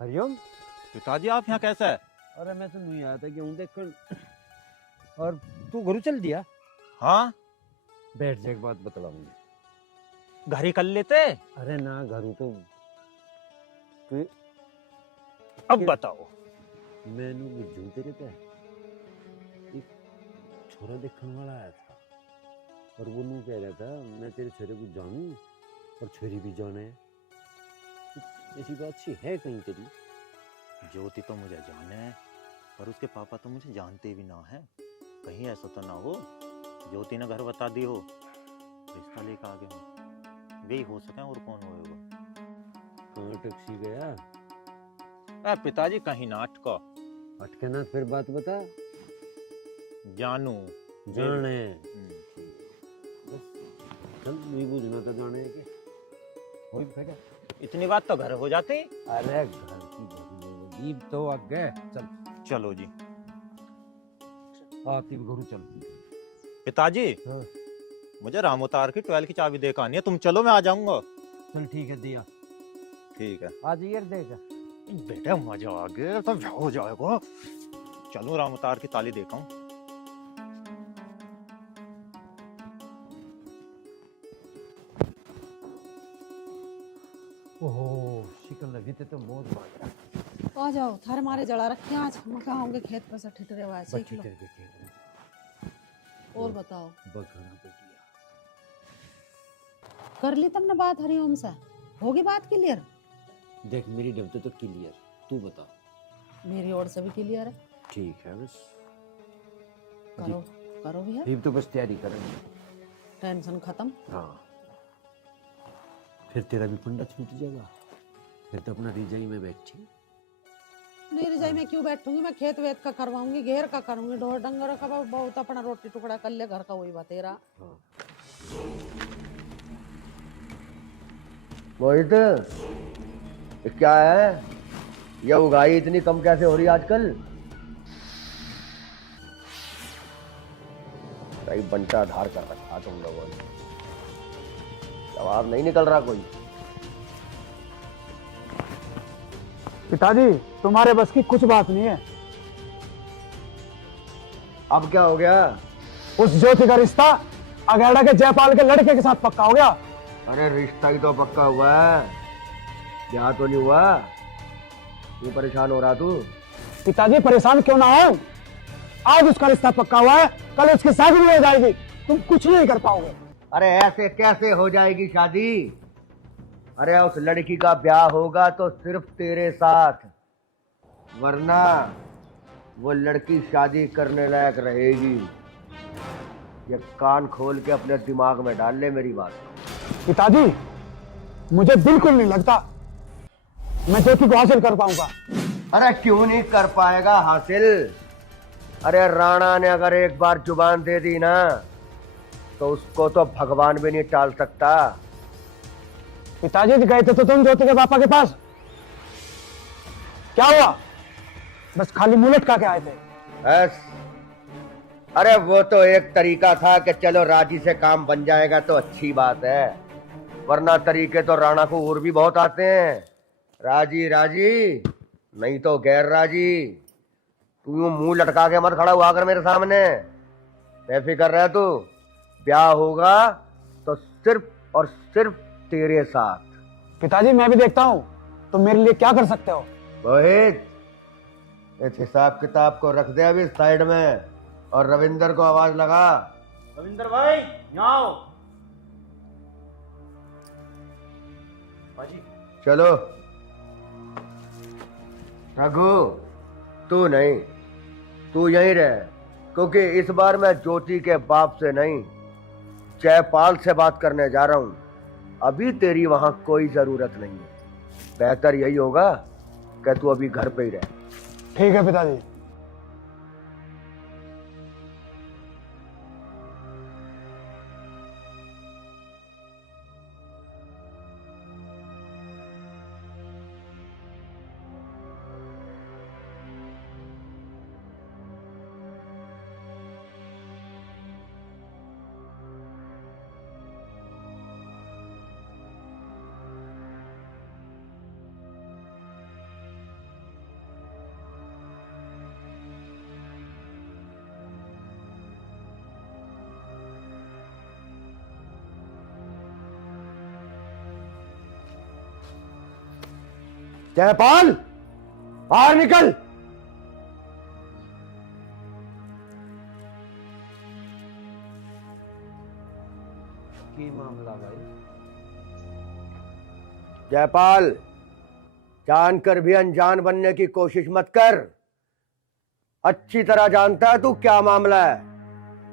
हरिओम। पिताजी आप यहाँ कैसे है? अरे मैं तो नहीं आया था गेहूं देखकर। और तू घर चल दिया? हाँ बैठ जा, एक बात बतला मुझे। घर ही कर लेते। अरे ना घर तो अब बताओ। मैंने बुझू तेरे पे एक छोरा देखने वाला आया था, और वो नू कह रहा था मैं तेरे छोरे को जानू और छोरी भी जाने। ऐसी बात सी है कहीं तेरी? ज्योति तो मुझे जाने है, पर उसके पापा तो मुझे जानते भी ना है। कहीं ऐसा तो ना हो ज्योति ने घर बता दी हो, रिश्ता लेकर आ गए हो। वे ही हो सके और कौन होएगा? कहाँ टैक्सी गया? पिताजी कहीं ना अटको। अटके ना, फिर बात बता। जानू जाने बस चल, नहीं बुझना था जाने के। कोई बेटा इतनी बात तो घर हो जाती। अरे घर की गरीब तो आगे चल। चलो जी। आती गुरु चल। पिताजी हाँ। मुझे रामोतार की 12 की चाबी देकर आनी है, तुम चलो मैं आ जाऊंगा। चल ठीक है दिया। ठीक है आज यार देगा बेटा, मजा आ गया तो हो जाएगा। चलो रामोतार की ताली देखा हूँ। ओहो शिकल लगी तो बहुत बात। आ जाओ, थारे मारे जला रखे आज, हम कहाँ होंगे खेत पर से ठिठरे हुआ है। सीख लो। और बताओ। कर ली तुमने बात हरिओम से? होगी बात क्लियर? देख मेरी डब तो क्लियर, तू बता। मेरी ओर से भी क्लियर है। ठीक है बस करो करो भैया, अभी तो बस तैयारी करेंगे। टेंशन खत्म। हाँ फिर तेरा भी फंडा छूट जाएगा, फिर तो अपना रिजाई में बैठी। नहीं रजाई में क्यों बैठूंगी, मैं खेत वेत का करवाऊंगी, घेर का करूंगी, ढोर डंगर का बहुत, अपना रोटी टुकड़ा कर ले, घर का वही बात तेरा। हाँ। मोहित ये क्या है? यह उगाई इतनी कम कैसे हो रही है आजकल? सही बंटा धार कर रखा तुम लोगों ने, जवाब नहीं निकल रहा कोई। पिताजी तुम्हारे बस की कुछ बात नहीं है। अब क्या हो गया? उस ज्योति का रिश्ता अगेड़ा के जयपाल के लड़के के साथ पक्का हो गया। अरे रिश्ता ही तो पक्का हुआ है, ब्याह तो नहीं हुआ। क्यों परेशान हो रहा तू? पिताजी परेशान क्यों ना हो, आज उसका रिश्ता पक्का हुआ है, कल उसकी शादी भी हो जाएगी, तुम कुछ नहीं कर पाओगे। अरे ऐसे कैसे हो जाएगी शादी? अरे उस लड़की का ब्याह होगा तो सिर्फ तेरे साथ, वरना वो लड़की शादी करने लायक रहेगी। ये कान खोल के अपने दिमाग में डाल ले मेरी बात। पिताजी मुझे बिल्कुल नहीं लगता मैं ज्योति को हासिल कर पाऊंगा। अरे क्यों नहीं कर पाएगा हासिल? अरे राणा ने अगर एक बार जुबान दे दी ना, तो उसको तो भगवान भी नहीं टाल सकता। पिताजी गए थे तो तुम ज्योति के पापा के पास, क्या हुआ? बस खाली मुंह लटका के आए थे। बस अरे वो तो एक तरीका था कि चलो राजी से काम बन जाएगा तो अच्छी बात है, वरना तरीके तो राणा को और भी बहुत आते हैं। राजी राजी नहीं तो गैर राजी। तू यूं मुंह लटका के मत खड़ा हुआ कर मेरे सामने। बेफिक्र रह तू, ब्याह होगा तो सिर्फ और सिर्फ तेरे साथ। पिताजी मैं भी देखता हूँ तो मेरे लिए क्या कर सकते हो। रोहित इस हिसाब किताब को रख दे अभी साइड में, और रविंदर को आवाज लगा। रविंदर भाई यहाँ आओ। बाजी चलो रघु, तू नहीं, तू यहीं रह, क्योंकि इस बार मैं ज्योति के बाप से नहीं, जयपाल से बात करने जा रहा हूं। अभी तेरी वहां कोई जरूरत नहीं है। बेहतर यही होगा कि तू अभी घर पे ही रह। ठीक है पिताजी। जयपाल, बाहर निकल। की मामला भाई? जयपाल, जानकर भी अनजान बनने की कोशिश मत कर। अच्छी तरह जानता है तू क्या मामला है।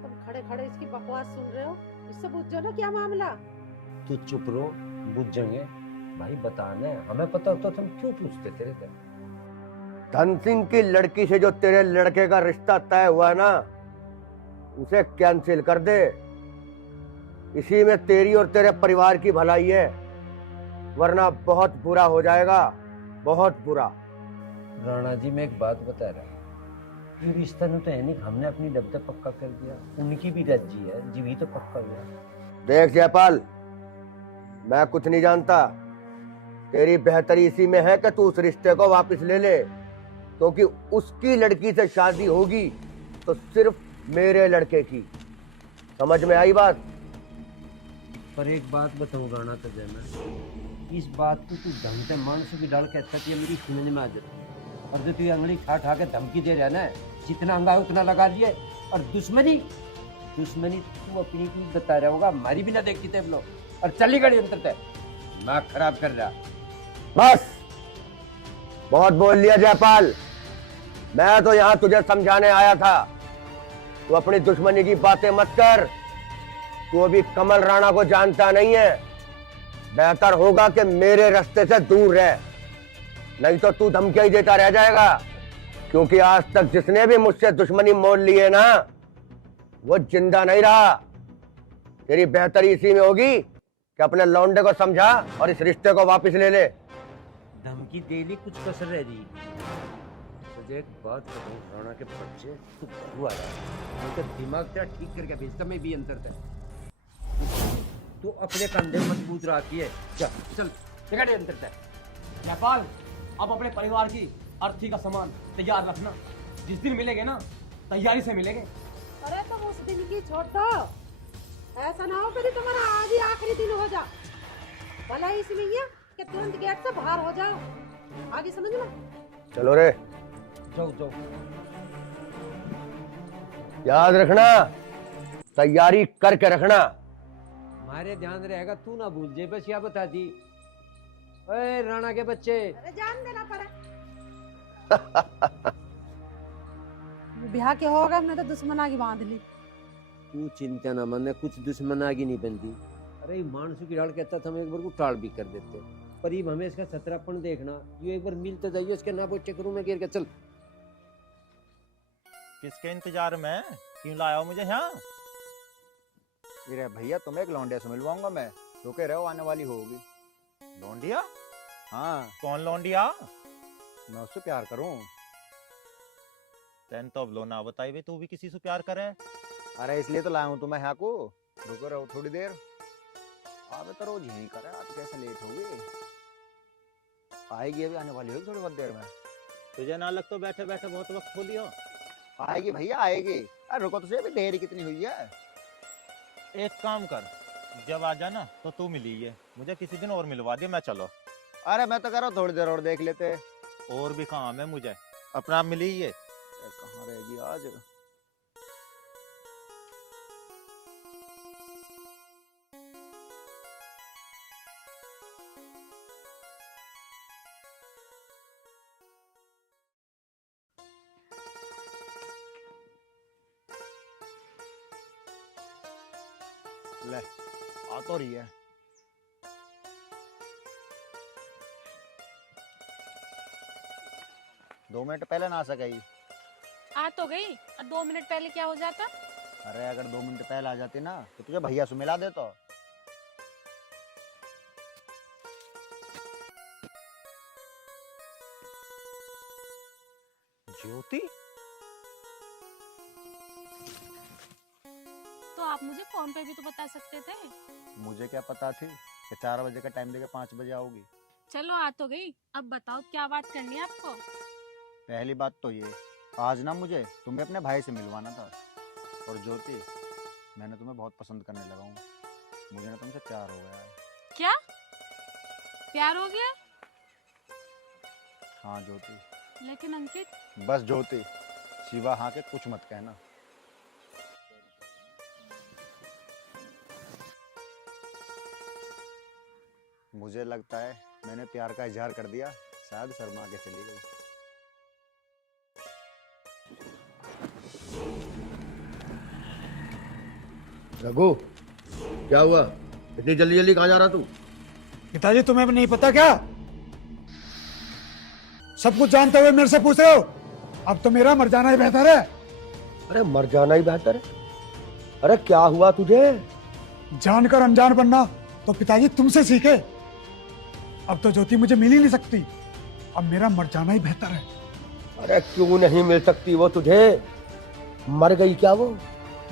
तुम खड़े खड़े इसकी बकवास सुन रहे हो, इससे पूछ जाओ ना क्या मामला। तू चुप रहो, बुझ जाएंगे भाई। बताना हमें पता होता तो हम क्यों पूछते तेरे से? धन सिंह की लड़की से जो तेरे लड़के का रिश्ता तय हुआ है ना, उसे कैंसिल कर दे। इसी में तेरी और तेरे परिवार की भलाई है, वरना बहुत बुरा हो जाएगा, बहुत बुरा। राणा जी, मैं एक बात बता रहा हूँ, ये रिश्ता तो है नहीं, हमने अपनी डब तक पक्का कर दिया, उनकी भी रज्जी है, जी भी तो पक्का हुआ। देख जयपाल, मैं कुछ नहीं जानता। तेरी बेहतरी इसी में है कि तू उस रिश्ते को वापस ले ले, क्योंकि उसकी लड़की से शादी होगी तो सिर्फ मेरे लड़के की। समझ में आई बात? पर एक बात बताऊं राणा तुझे मैं, इस बात को तू ढंग से मन से भी डाल के तक ये मेरी सुनने में आ जाती। और जो तू अंगली खा खा के धमकी दे रहा है ना, जितना अंगा है उतना लगा दिए। और दुश्मनी तू अपनी की बता रहा होगा, हमारी भी ना देखती थे लोग। और चली गई अंतर तक नाक खराब कर रहा। बस बहुत बोल लिया जयपाल। मैं तो यहां तुझे समझाने आया था। तू अपनी दुश्मनी की बातें मत कर। तू अभी कमल राणा को जानता नहीं है। बेहतर होगा कि मेरे रास्ते से दूर रह, नहीं तो तू धमकियां ही देता रह जाएगा। क्योंकि आज तक जिसने भी मुझसे दुश्मनी मोल ली है ना, वो जिंदा नहीं रहा। तेरी बेहतरी इसी में होगी कि अपने लौंडे को समझा और इस रिश्ते को वापस ले ले। धमकी दे ली, कुछ कसर रह रही। तुझे एक बात कहूं राणा के बच्चे, तू घरू आ जा, तो दिमाग तेरा ठीक करके भेजता मैं भी अंतर तक। तू अपने कंधे मजबूत रखी है। चल टिकट अंतर तक। जयपाल, अब अपने परिवार की अर्थी का सामान तैयार रखना। जिस दिन मिलेंगे ना, तैयारी से मिलेंगे। अरे तुम उस दिन की छोड़ दो, ऐसा ना हो कभी तुम्हारा आज ही आखिरी दिन हो जा। भला इसलिए कि तुरंत गेट से बाहर हो जाओ। आगे समझ लो। चलो रे, जाओ। याद रखना, तैयारी करके रखना। हमारे ध्यान रहेगा, तू ना भूल जाए, बस या बता दी। ओए राणा के बच्चे, अरे जान देना पड़े। ब्याह के हो गए, हमने तो दुश्मन आगे बांध ली। तू चिंता ना मन, कुछ दुश्मन आगे नहीं बनती। अरे मानसू की डाल कहता था, हम एक बार को टाल भी कर देते। पर ये हमें इसका सतरापन देखना, ये एक बार मिल तो जाइए, इसके ना बोचे करूं मैं गिर के। चल किसके इंतजार में? क्यों लाया हो मुझे यहाँ? अरे भैया, तुम्हें एक लौंडिया से मिलवाऊंगा मैं, रुके रहो, आने वाली होगी। लौंडिया? हाँ, कौन लौंडिया? मैं उससे प्यार करूं। तैन तो अब लो ना बताई वे, तू भी किसी से प्यार करे? अरे इसलिए तो लाया हूं तुम्हें यहाँ को। रुके रहो थोड़ी देर। अबे तो रोज यही करे, आज कैसे लेट होगी? आएगी, अभी आने वाली होगी थोड़ी बहुत देर में। तुझे ना लग तो बैठे बैठे बहुत वक्त खो लियो। आएगी भैया आएगी। अरे रुको तो सही, अभी देरी कितनी हुई है। एक काम कर, जब आ जाना तो तू मिली है, मुझे किसी दिन और मिलवा दे, मैं चलो। अरे मैं तो कह रहा हूँ थोड़ी देर और देख लेते। और भी काम है मुझे, अपना मिली है। कहाँ रहेगी आज? ले आ तो रही है। दो मिनट पहले ना आ सके। आ तो गई, और 2 मिनट पहले क्या हो जाता? अरे अगर 2 मिनट पहले आ जाती ना तो तुझे भैया से मिला देता। ज्योति, तो आप मुझे फोन पे भी तो बता सकते थे। मुझे क्या पता थी कि 4 बजे का टाइम देके 5 बजे आओगी। चलो आ तो गई, अब बताओ क्या बात करनी है आपको? पहली बात तो ये, आज ना मुझे तुम्हें अपने भाई से मिलवाना था। और ज्योति, मैंने तुम्हें बहुत पसंद करने लगा हूँ। मुझे ना तुमसे प्यार हो गया है। क्या प्यार हो गया? हाँ ज्योति। लेकिन अंकित, बस ज्योति, शिवा हाँ के कुछ मत कहना। मुझे लगता है मैंने प्यार का इजहार कर दिया, शायद शर्मा के चली गई। रघु, क्या हुआ? इतनी जल्दी जल्दी कहाँ जा रहा तू? पिताजी तुम्हें भी नहीं पता क्या? सब कुछ जानते हुए मेरे से पूछ रहे हो? अब तो मेरा मर जाना ही बेहतर है। अरे मर जाना ही बेहतर है? अरे क्या हुआ तुझे? जानकर अनजान बनना तो पिताजी तुमसे सीखे। अब तो ज्योति मुझे मिल ही नहीं सकती, अब मेरा मर जाना ही बेहतर है। अरे क्यों नहीं मिल सकती वो तुझे? मर गई क्या वो,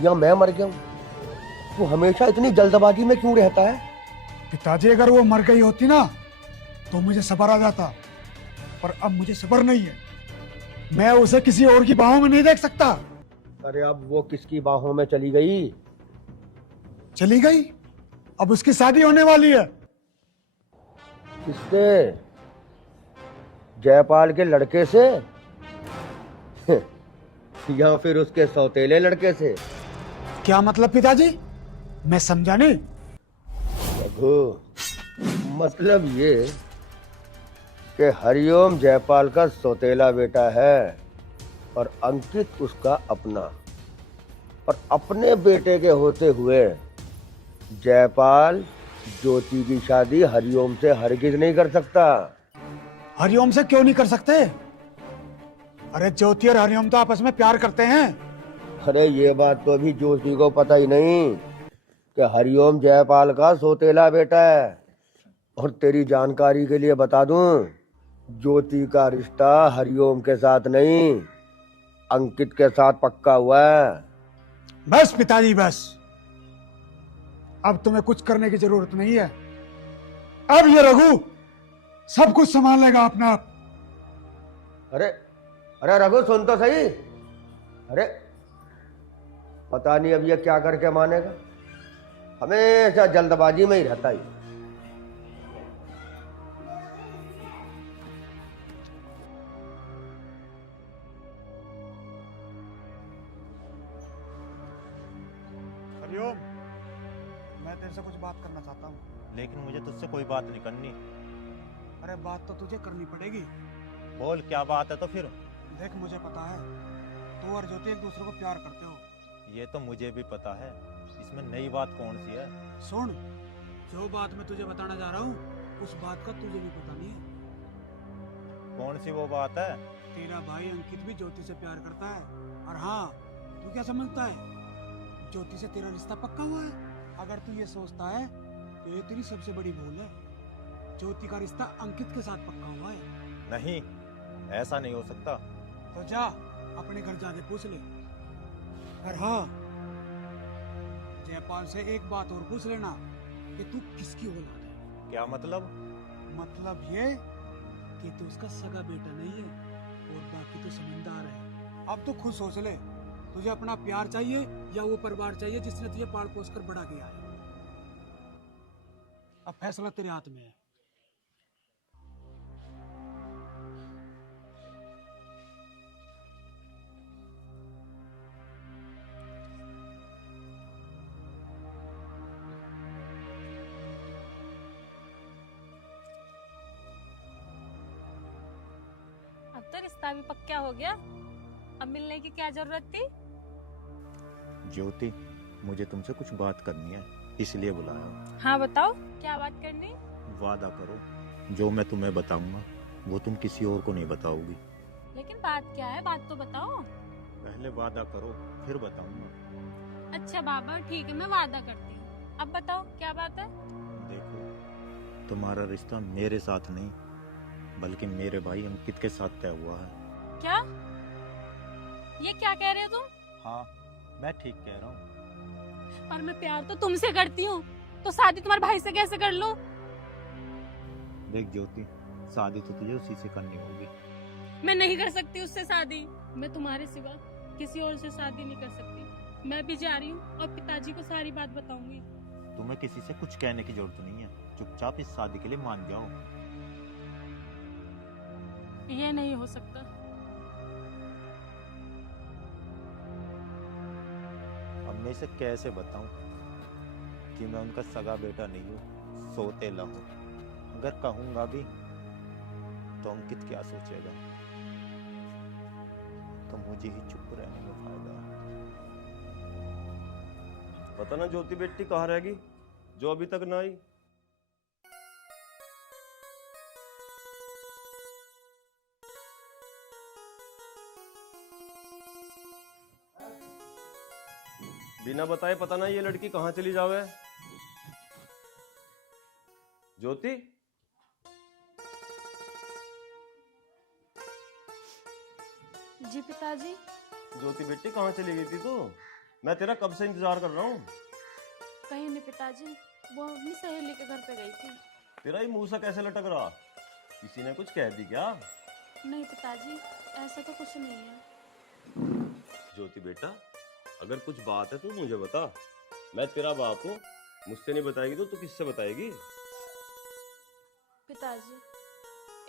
या मैं मर गया हूँ? तू हमेशा इतनी जल्दबाजी में क्यों रहता है? पिताजी अगर वो मर गई होती ना तो मुझे सब्र आ जाता, पर अब मुझे सब्र नहीं है। मैं उसे किसी और की बाहों में नहीं देख सकता। अरे अब वो किसकी बाहों में चली गई? चली गई? अब उसकी शादी होने वाली है। किससे? जयपाल के लड़के से या फिर उसके सौतेले लड़के से? क्या मतलब पिताजी? मैं समझा नहीं। रघु, मतलब ये कि हरिओम जयपाल का सौतेला बेटा है और अंकित उसका अपना। और अपने बेटे के होते हुए जयपाल ज्योति की शादी हरिओम से हरगिज नहीं कर सकता। हरिओम से क्यों नहीं कर सकते? अरे ज्योति और हरिओम तो आपस में प्यार करते हैं। अरे ये बात तो अभी ज्योति को पता ही नहीं कि हरिओम जयपाल का सौतेला बेटा है। और तेरी जानकारी के लिए बता दूं, ज्योति का रिश्ता हरिओम के साथ नहीं, अंकित के साथ पक्का हुआ है। बस पिताजी बस, अब तुम्हें कुछ करने की जरूरत नहीं है। अब ये रघु सब कुछ संभाल लेगा अपना आप। अरे अरे रघु सुन तो सही। अरे पता नहीं अब ये क्या करके मानेगा, हमेशा जल्दबाजी में ही रहता है। हरिओम, मैं तेरे से कुछ बात करना चाहता हूँ। लेकिन मुझे तुझसे कोई बात नहीं करनी। अरे बात तो तुझे करनी पड़ेगी। बोल क्या बात है तो फिर। देख मुझे पता है तू और ज्योति एक दूसरे को प्यार करते हो। ये तो मुझे भी पता है, इसमें नई बात कौन सी है? सुन, जो बात मैं तुझे बताना जा रहा हूँ उस बात का तुझे भी पता नहीं है। कौन सी वो बात है? तेरा भाई अंकित भी ज्योति से प्यार करता है। और हाँ, तू क्या समझता है ज्योति से तेरा रिश्ता पक्का हुआ है? अगर तू ये सोचता है तो ये तेरी सबसे बड़ी भूल है। ज्योति का रिश्ता अंकित के साथ पक्का हुआ है। नहीं, ऐसा नहीं हो सकता। तो जा अपने घर जाके पूछ ले। और हाँ, जयपाल से एक बात और पूछ लेना कि तू किसकी औलाद है। क्या मतलब? मतलब ये कि तू उसका सगा बेटा नहीं है और बाकी तो समझदार है। अब तो खुद सोच ले, तुझे अपना प्यार चाहिए या वो परिवार चाहिए जिसने तुझे पाल पोस कर बड़ा किया है। अब फैसला तेरे हाथ में है। अब तो रिश्ता भी पक्का हो गया, अब मिलने की क्या जरूरत थी? ज्योति, मुझे तुमसे कुछ बात करनी है। इसलिए बुलाया। हाँ बताओ, क्या बात करनी? वादा करो, जो मैं तुम्हें बताऊंगा वो तुम किसी और को नहीं बताओगी। लेकिन बात क्या है, बात तो बताओ। पहले वादा करो, फिर बताऊंगा। अच्छा बाबा ठीक है, मैं वादा करती हूँ। अब बताओ क्या बात है? देखो, तुम्हारा रिश्ता मेरे साथ नहीं बल्कि मेरे भाई अंकित के साथ तय हुआ है। क्या? ये क्या कह रहे हो तुम? हाँ, मैं ठीक कह रहा हूँ। पर मैं प्यार तो तुमसे करती हूँ, तो शादी तुम्हारे भाई से कैसे कर लूं? देख ज्योति, शादी तो तुझे उसी से करनी होगी। मैं नहीं कर सकती उससे शादी। मैं तुम्हारे सिवा किसी और से शादी नहीं कर सकती। मैं भी जा रही हूँ और पिताजी को सारी बात बताऊंगी। तुम्हें किसी से कुछ कहने की जरूरत नहीं है, चुपचाप इस शादी के लिए मान जाओ। ये नहीं हो सकता। अब मैं इसे कैसे बताऊं कि मैं उनका सगा बेटा नहीं हूँ, सौतेला हूँ। अगर कहूंगा भी तो अंकित क्या सोचेगा? तो मुझे ही चुप रहने में फायदा है। पता ना ज्योति बेटी कहाँ रहेगी जो अभी तक ना आई। बिना बताए पता ना ये लड़की कहाँ चली जावे। ज्योति, जी पिताजी। ज्योति बेटी कहाँ चली गई थी तू? मैं तेरा कब से इंतजार कर रहा हूँ। कहीं नहीं पिताजी, वो अपनी सहेली के घर पे गई थी। तेरा ही मुंह सा कैसे लटक रहा? किसी ने कुछ कह दी क्या? नहीं पिताजी, ऐसा तो कुछ नहीं है। ज्योति बेटा, अगर कुछ बात है तो मुझे बता। मैं तेरा बाप हूँ, मुझसे नहीं बताएगी तो तू किससे बताएगी? पिताजी,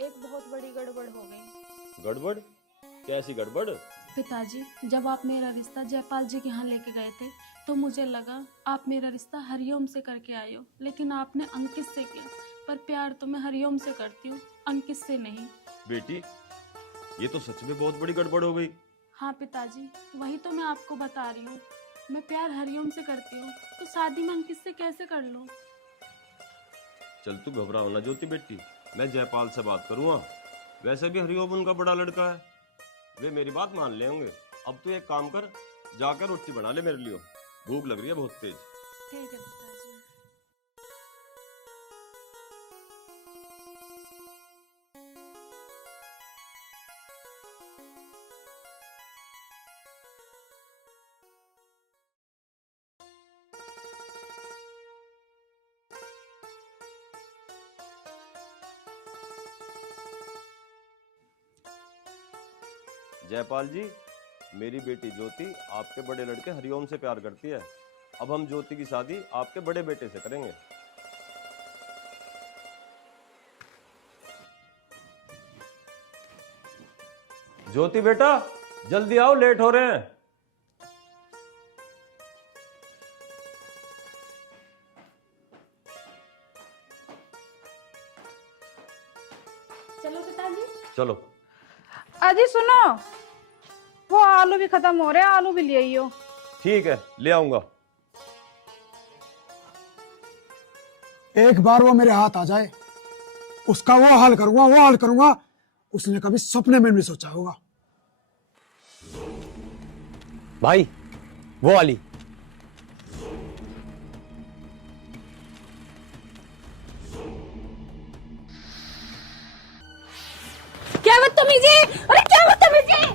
एक बहुत बड़ी गड़बड़ हो गई। गड़बड़? कैसी गड़बड़? पिताजी, जब आप मेरा रिश्ता जयपाल जी के यहाँ लेके गए थे तो मुझे लगा आप मेरा रिश्ता हरिओम से करके आए हो, लेकिन आपने अंकित से किया। पर प्यार तो मैं हरिओम से करती हूँ, अंकित से नहीं। बेटी, ये तो सच में बहुत बड़ी गड़बड़ हो गई। हाँ पिताजी, वही तो मैं आपको बता रही हूँ। मैं प्यार हरिओम से करती हूँ, तो शादी में अंकित से कैसे कर लूँ? चल तू घबराओ ना ज्योति बेटी, मैं जयपाल से बात करूँगा। वैसे भी हरिओम उनका बड़ा लड़का है, वे मेरी बात मान ले होंगे। अब तू एक काम कर, जाकर रोटी बना ले मेरे लिए, भूख लग रही है बहुत तेज। ठीक है पिताजी। जयपाल जी, मेरी बेटी ज्योति आपके बड़े लड़के हरिओम से प्यार करती है। अब हम ज्योति की शादी आपके बड़े बेटे से करेंगे। ज्योति बेटा, जल्दी आओ, लेट हो रहे हैं। चलो पिताजी। चलो। अजी सुनो, वो आलू भी खत्म हो रहे हैं, आलू भी ले आइयो। ठीक है, ले आऊंगा। एक बार वो मेरे हाथ आ जाए, उसका वो हाल करूंगा उसने कभी सपने में नहीं सोचा होगा। भाई, वो वाली। क्या बदतमीजी! अरे क्या बदतमीजी!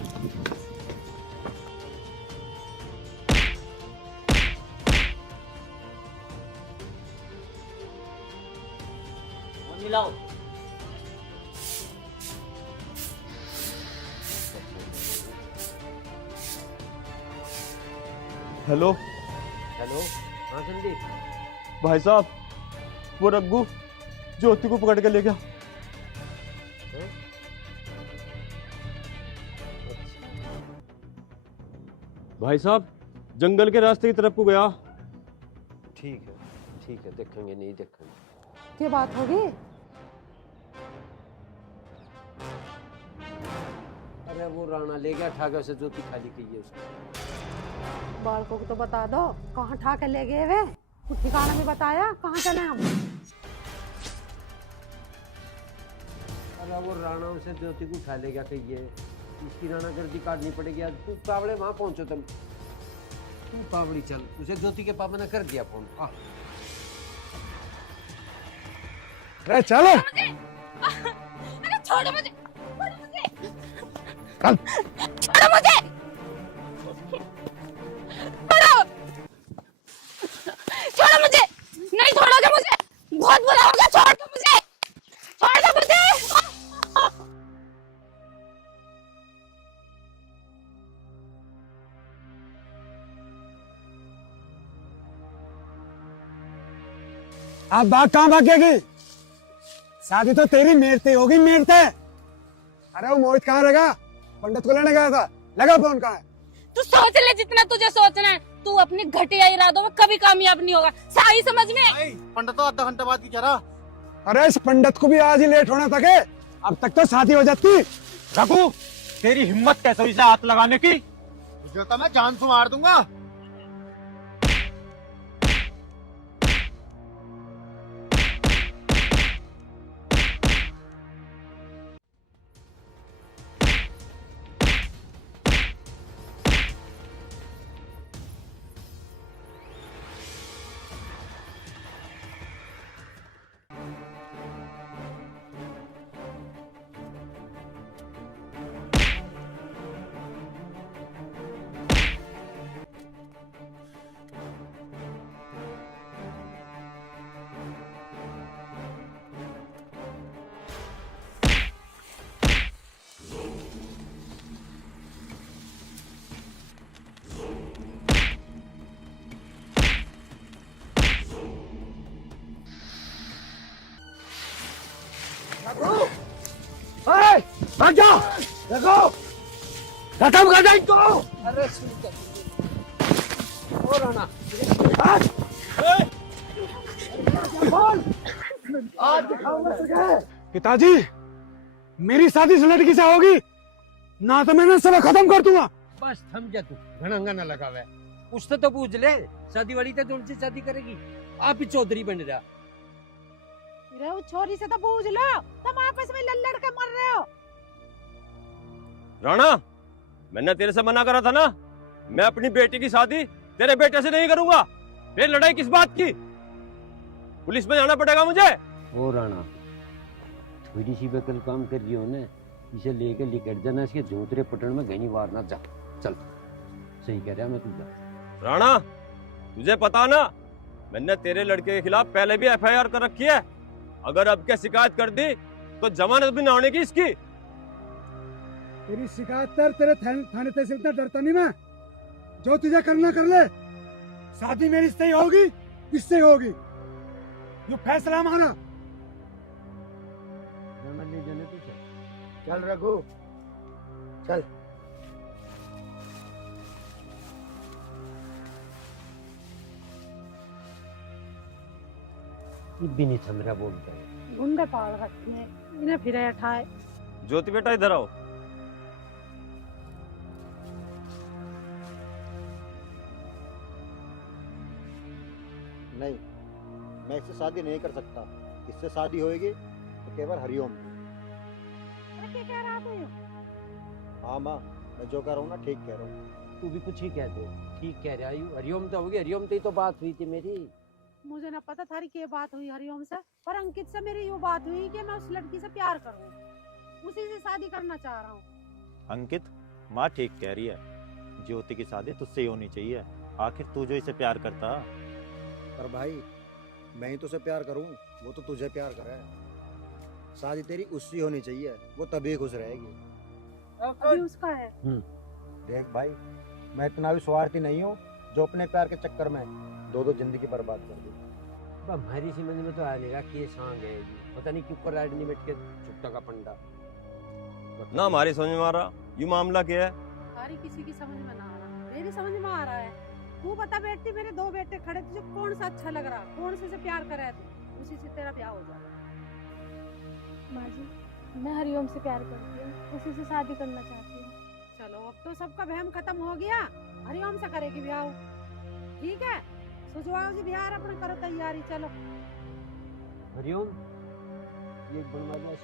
मिलाओ। हेलो। हेलो, हाँ संदीप। भाई साहब, वो रग्गू ज्योति को पकड़ के ले गया। भाई साहब, जंगल के रास्ते की तरफ को गया। ठीक है, देखेंगे, नहीं देखेंगे। क्या बात होगी? अरे वो राणा ले गया ठाकर से, ज्योति खाली की है उसको। बालकों को तो बता दो, कहाँ ठा के ले गए वे? कुछ ठिकाना भी बताया, कहाँ चले हम? अरे वो राणा से ज्योति को उठा लेगा कहिए, इसकी राणा गर्दी काटनी पड़ेगी आज। तू पावड़े वहां पहुंचो तुम, तू पावड़ी चल, उसे ज्योति के पापा ने कर दिया फोन। अरे चलो अरे छोड़ो मुझे, चल। छोड़ो मुझे, छोड़ो मुझे, नहीं छोड़ोगे मुझे, बहुत बुरा होगा, छोड़ दो मुझे, छोड़ दो मुझे। आप बात कहाँ भागेगी? शादी तो तेरी मेरते होगी, मेरते। अरे वो मोहित कहाँ रहेगा? पंडित को लेने गया था, लगा फोन कहाँ है? तू सोच ले जितना तुझे सोचना है, तू अपने घटिया इरादों में कभी कामयाब नहीं होगा, सही समझ में? पंडित तो आधा घंटा बाद की कह रहा। अरे इस पंडित को भी आज ही लेट होना था के? अब तक तो शादी हो जाती। रघु, तेरी हिम्मत कैसे हुई इसे हाथ लगाने की? तुझे तो मैं जान से मार दूंगा। भाग जा, देखो खत्म कर दे इनको। अरे ओ राणा, आज दिखाऊंगा तुझे। पिताजी, मेरी शादी इस लड़की से होगी ना तो मैं सब खत्म कर दूंगा। बस थम जा तू, घणंगा न लगा हुआ। उससे तो पूछ ले, शादी वाली तो तुमसे शादी करेगी, आप ही चौधरी बन रहा। अरे उस छोरी से तो पूछ लो, तुम आपस में लड़ के मर रहे हो। राणा, मैंने तेरे से मना करा था ना, मैं अपनी बेटी की शादी तेरे बेटे से नहीं करूंगा। फिर लड़ाई किस बात की? पुलिस में जाना पड़ेगा मुझे। ओ राणा, थोड़ी सी बेकल काम कर रही हो ना, इसे लेके लिकट जाना, इसके जोतरे पटन में घनी वार ना जा। चल, सही कह रहा मैं तुझे। राणा, तुझे पता ना, मैंने तेरे लड़के के खिलाफ पहले भी एफआईआर कर रखी है। अगर अब क्या शिकायत कर दी तो जमानत भी ना होने की इसकी। तेरी शिकायत कर, तेरे थाने से इतना डरता नहीं मैं। जो तुझे करना कर ले, शादी मेरी इससे ही होगी, इससे ही होगी, जो फैसला हमारा। राणा ले जाने तुझे। चल रघु, चल। ये भी नहीं समझा बोलता है। गुंडे पाल रखे हैं, इन्हें फिर उठाए। ज्योति बेटा इधर आओ। नहीं, मैं इससे शादी नहीं कर सकता। इससे शादी होएगी तो केवल हरिओम की। क्या कह रहा तू? हाँ माँ, मैं जो कह रहा हूँ ना ठीक कह रहा हूँ। तू भी कुछ ही कह दे, ठीक कह रहा है। हरिओम तो होगी, हरिओम तो ही तो बात हुई थी मेरी। मुझे ना पता था क्या बात हुई हरिओम से, पर अंकित से मेरी यो बात हुई कि मैं उस लड़की से प्यार करूं, उसी से शादी करना चाह रहा हूँ। अंकित, माँ ठीक कह रही है, ज्योति की शादी तुझसे ही होनी चाहिए। आखिर तू जो इसे प्यार करता। पर भाई, मैं ही तुझसे प्यार करूँ, वो तो तुझे प्यार करे। शादी तेरी उससे होनी चाहिए, वो तभी खुश रहेगी। अभी उसका है। देख भाई, मैं इतना भी स्वार्थी नहीं हूँ जो अपने प्यार के चक्कर में दो जिंदगी बर्बाद कर दी। हमारी समझ में तो आएगा कि ये सांग है जी, पता नहीं क्यों पर राइड नहीं बैठ के छुट्टा का पंडा। ना हमारी समझ में आ रहा, ये मामला क्या है? सारी किसी की समझ में ना आ रहा, मेरी समझ में आ रहा है। तू बता बेटी, मेरे दो बेटे खड़े, तुझे कौन सा अच्छा लग रहा, कौन से प्यार करे तू, उसी से तेरा ब्याह हो जाए। माँ जी, मैं हरिओम से प्यार करती हूँ, उसी से शादी करना चाहती हूँ। चलो अब तो सबका वहम खत्म हो गया, हरिओम से करेगी ब्याह, ठीक है? तो जो आओ जी बिहार अपना करो तैयारी चलो। हरिओम ये बनवा दिया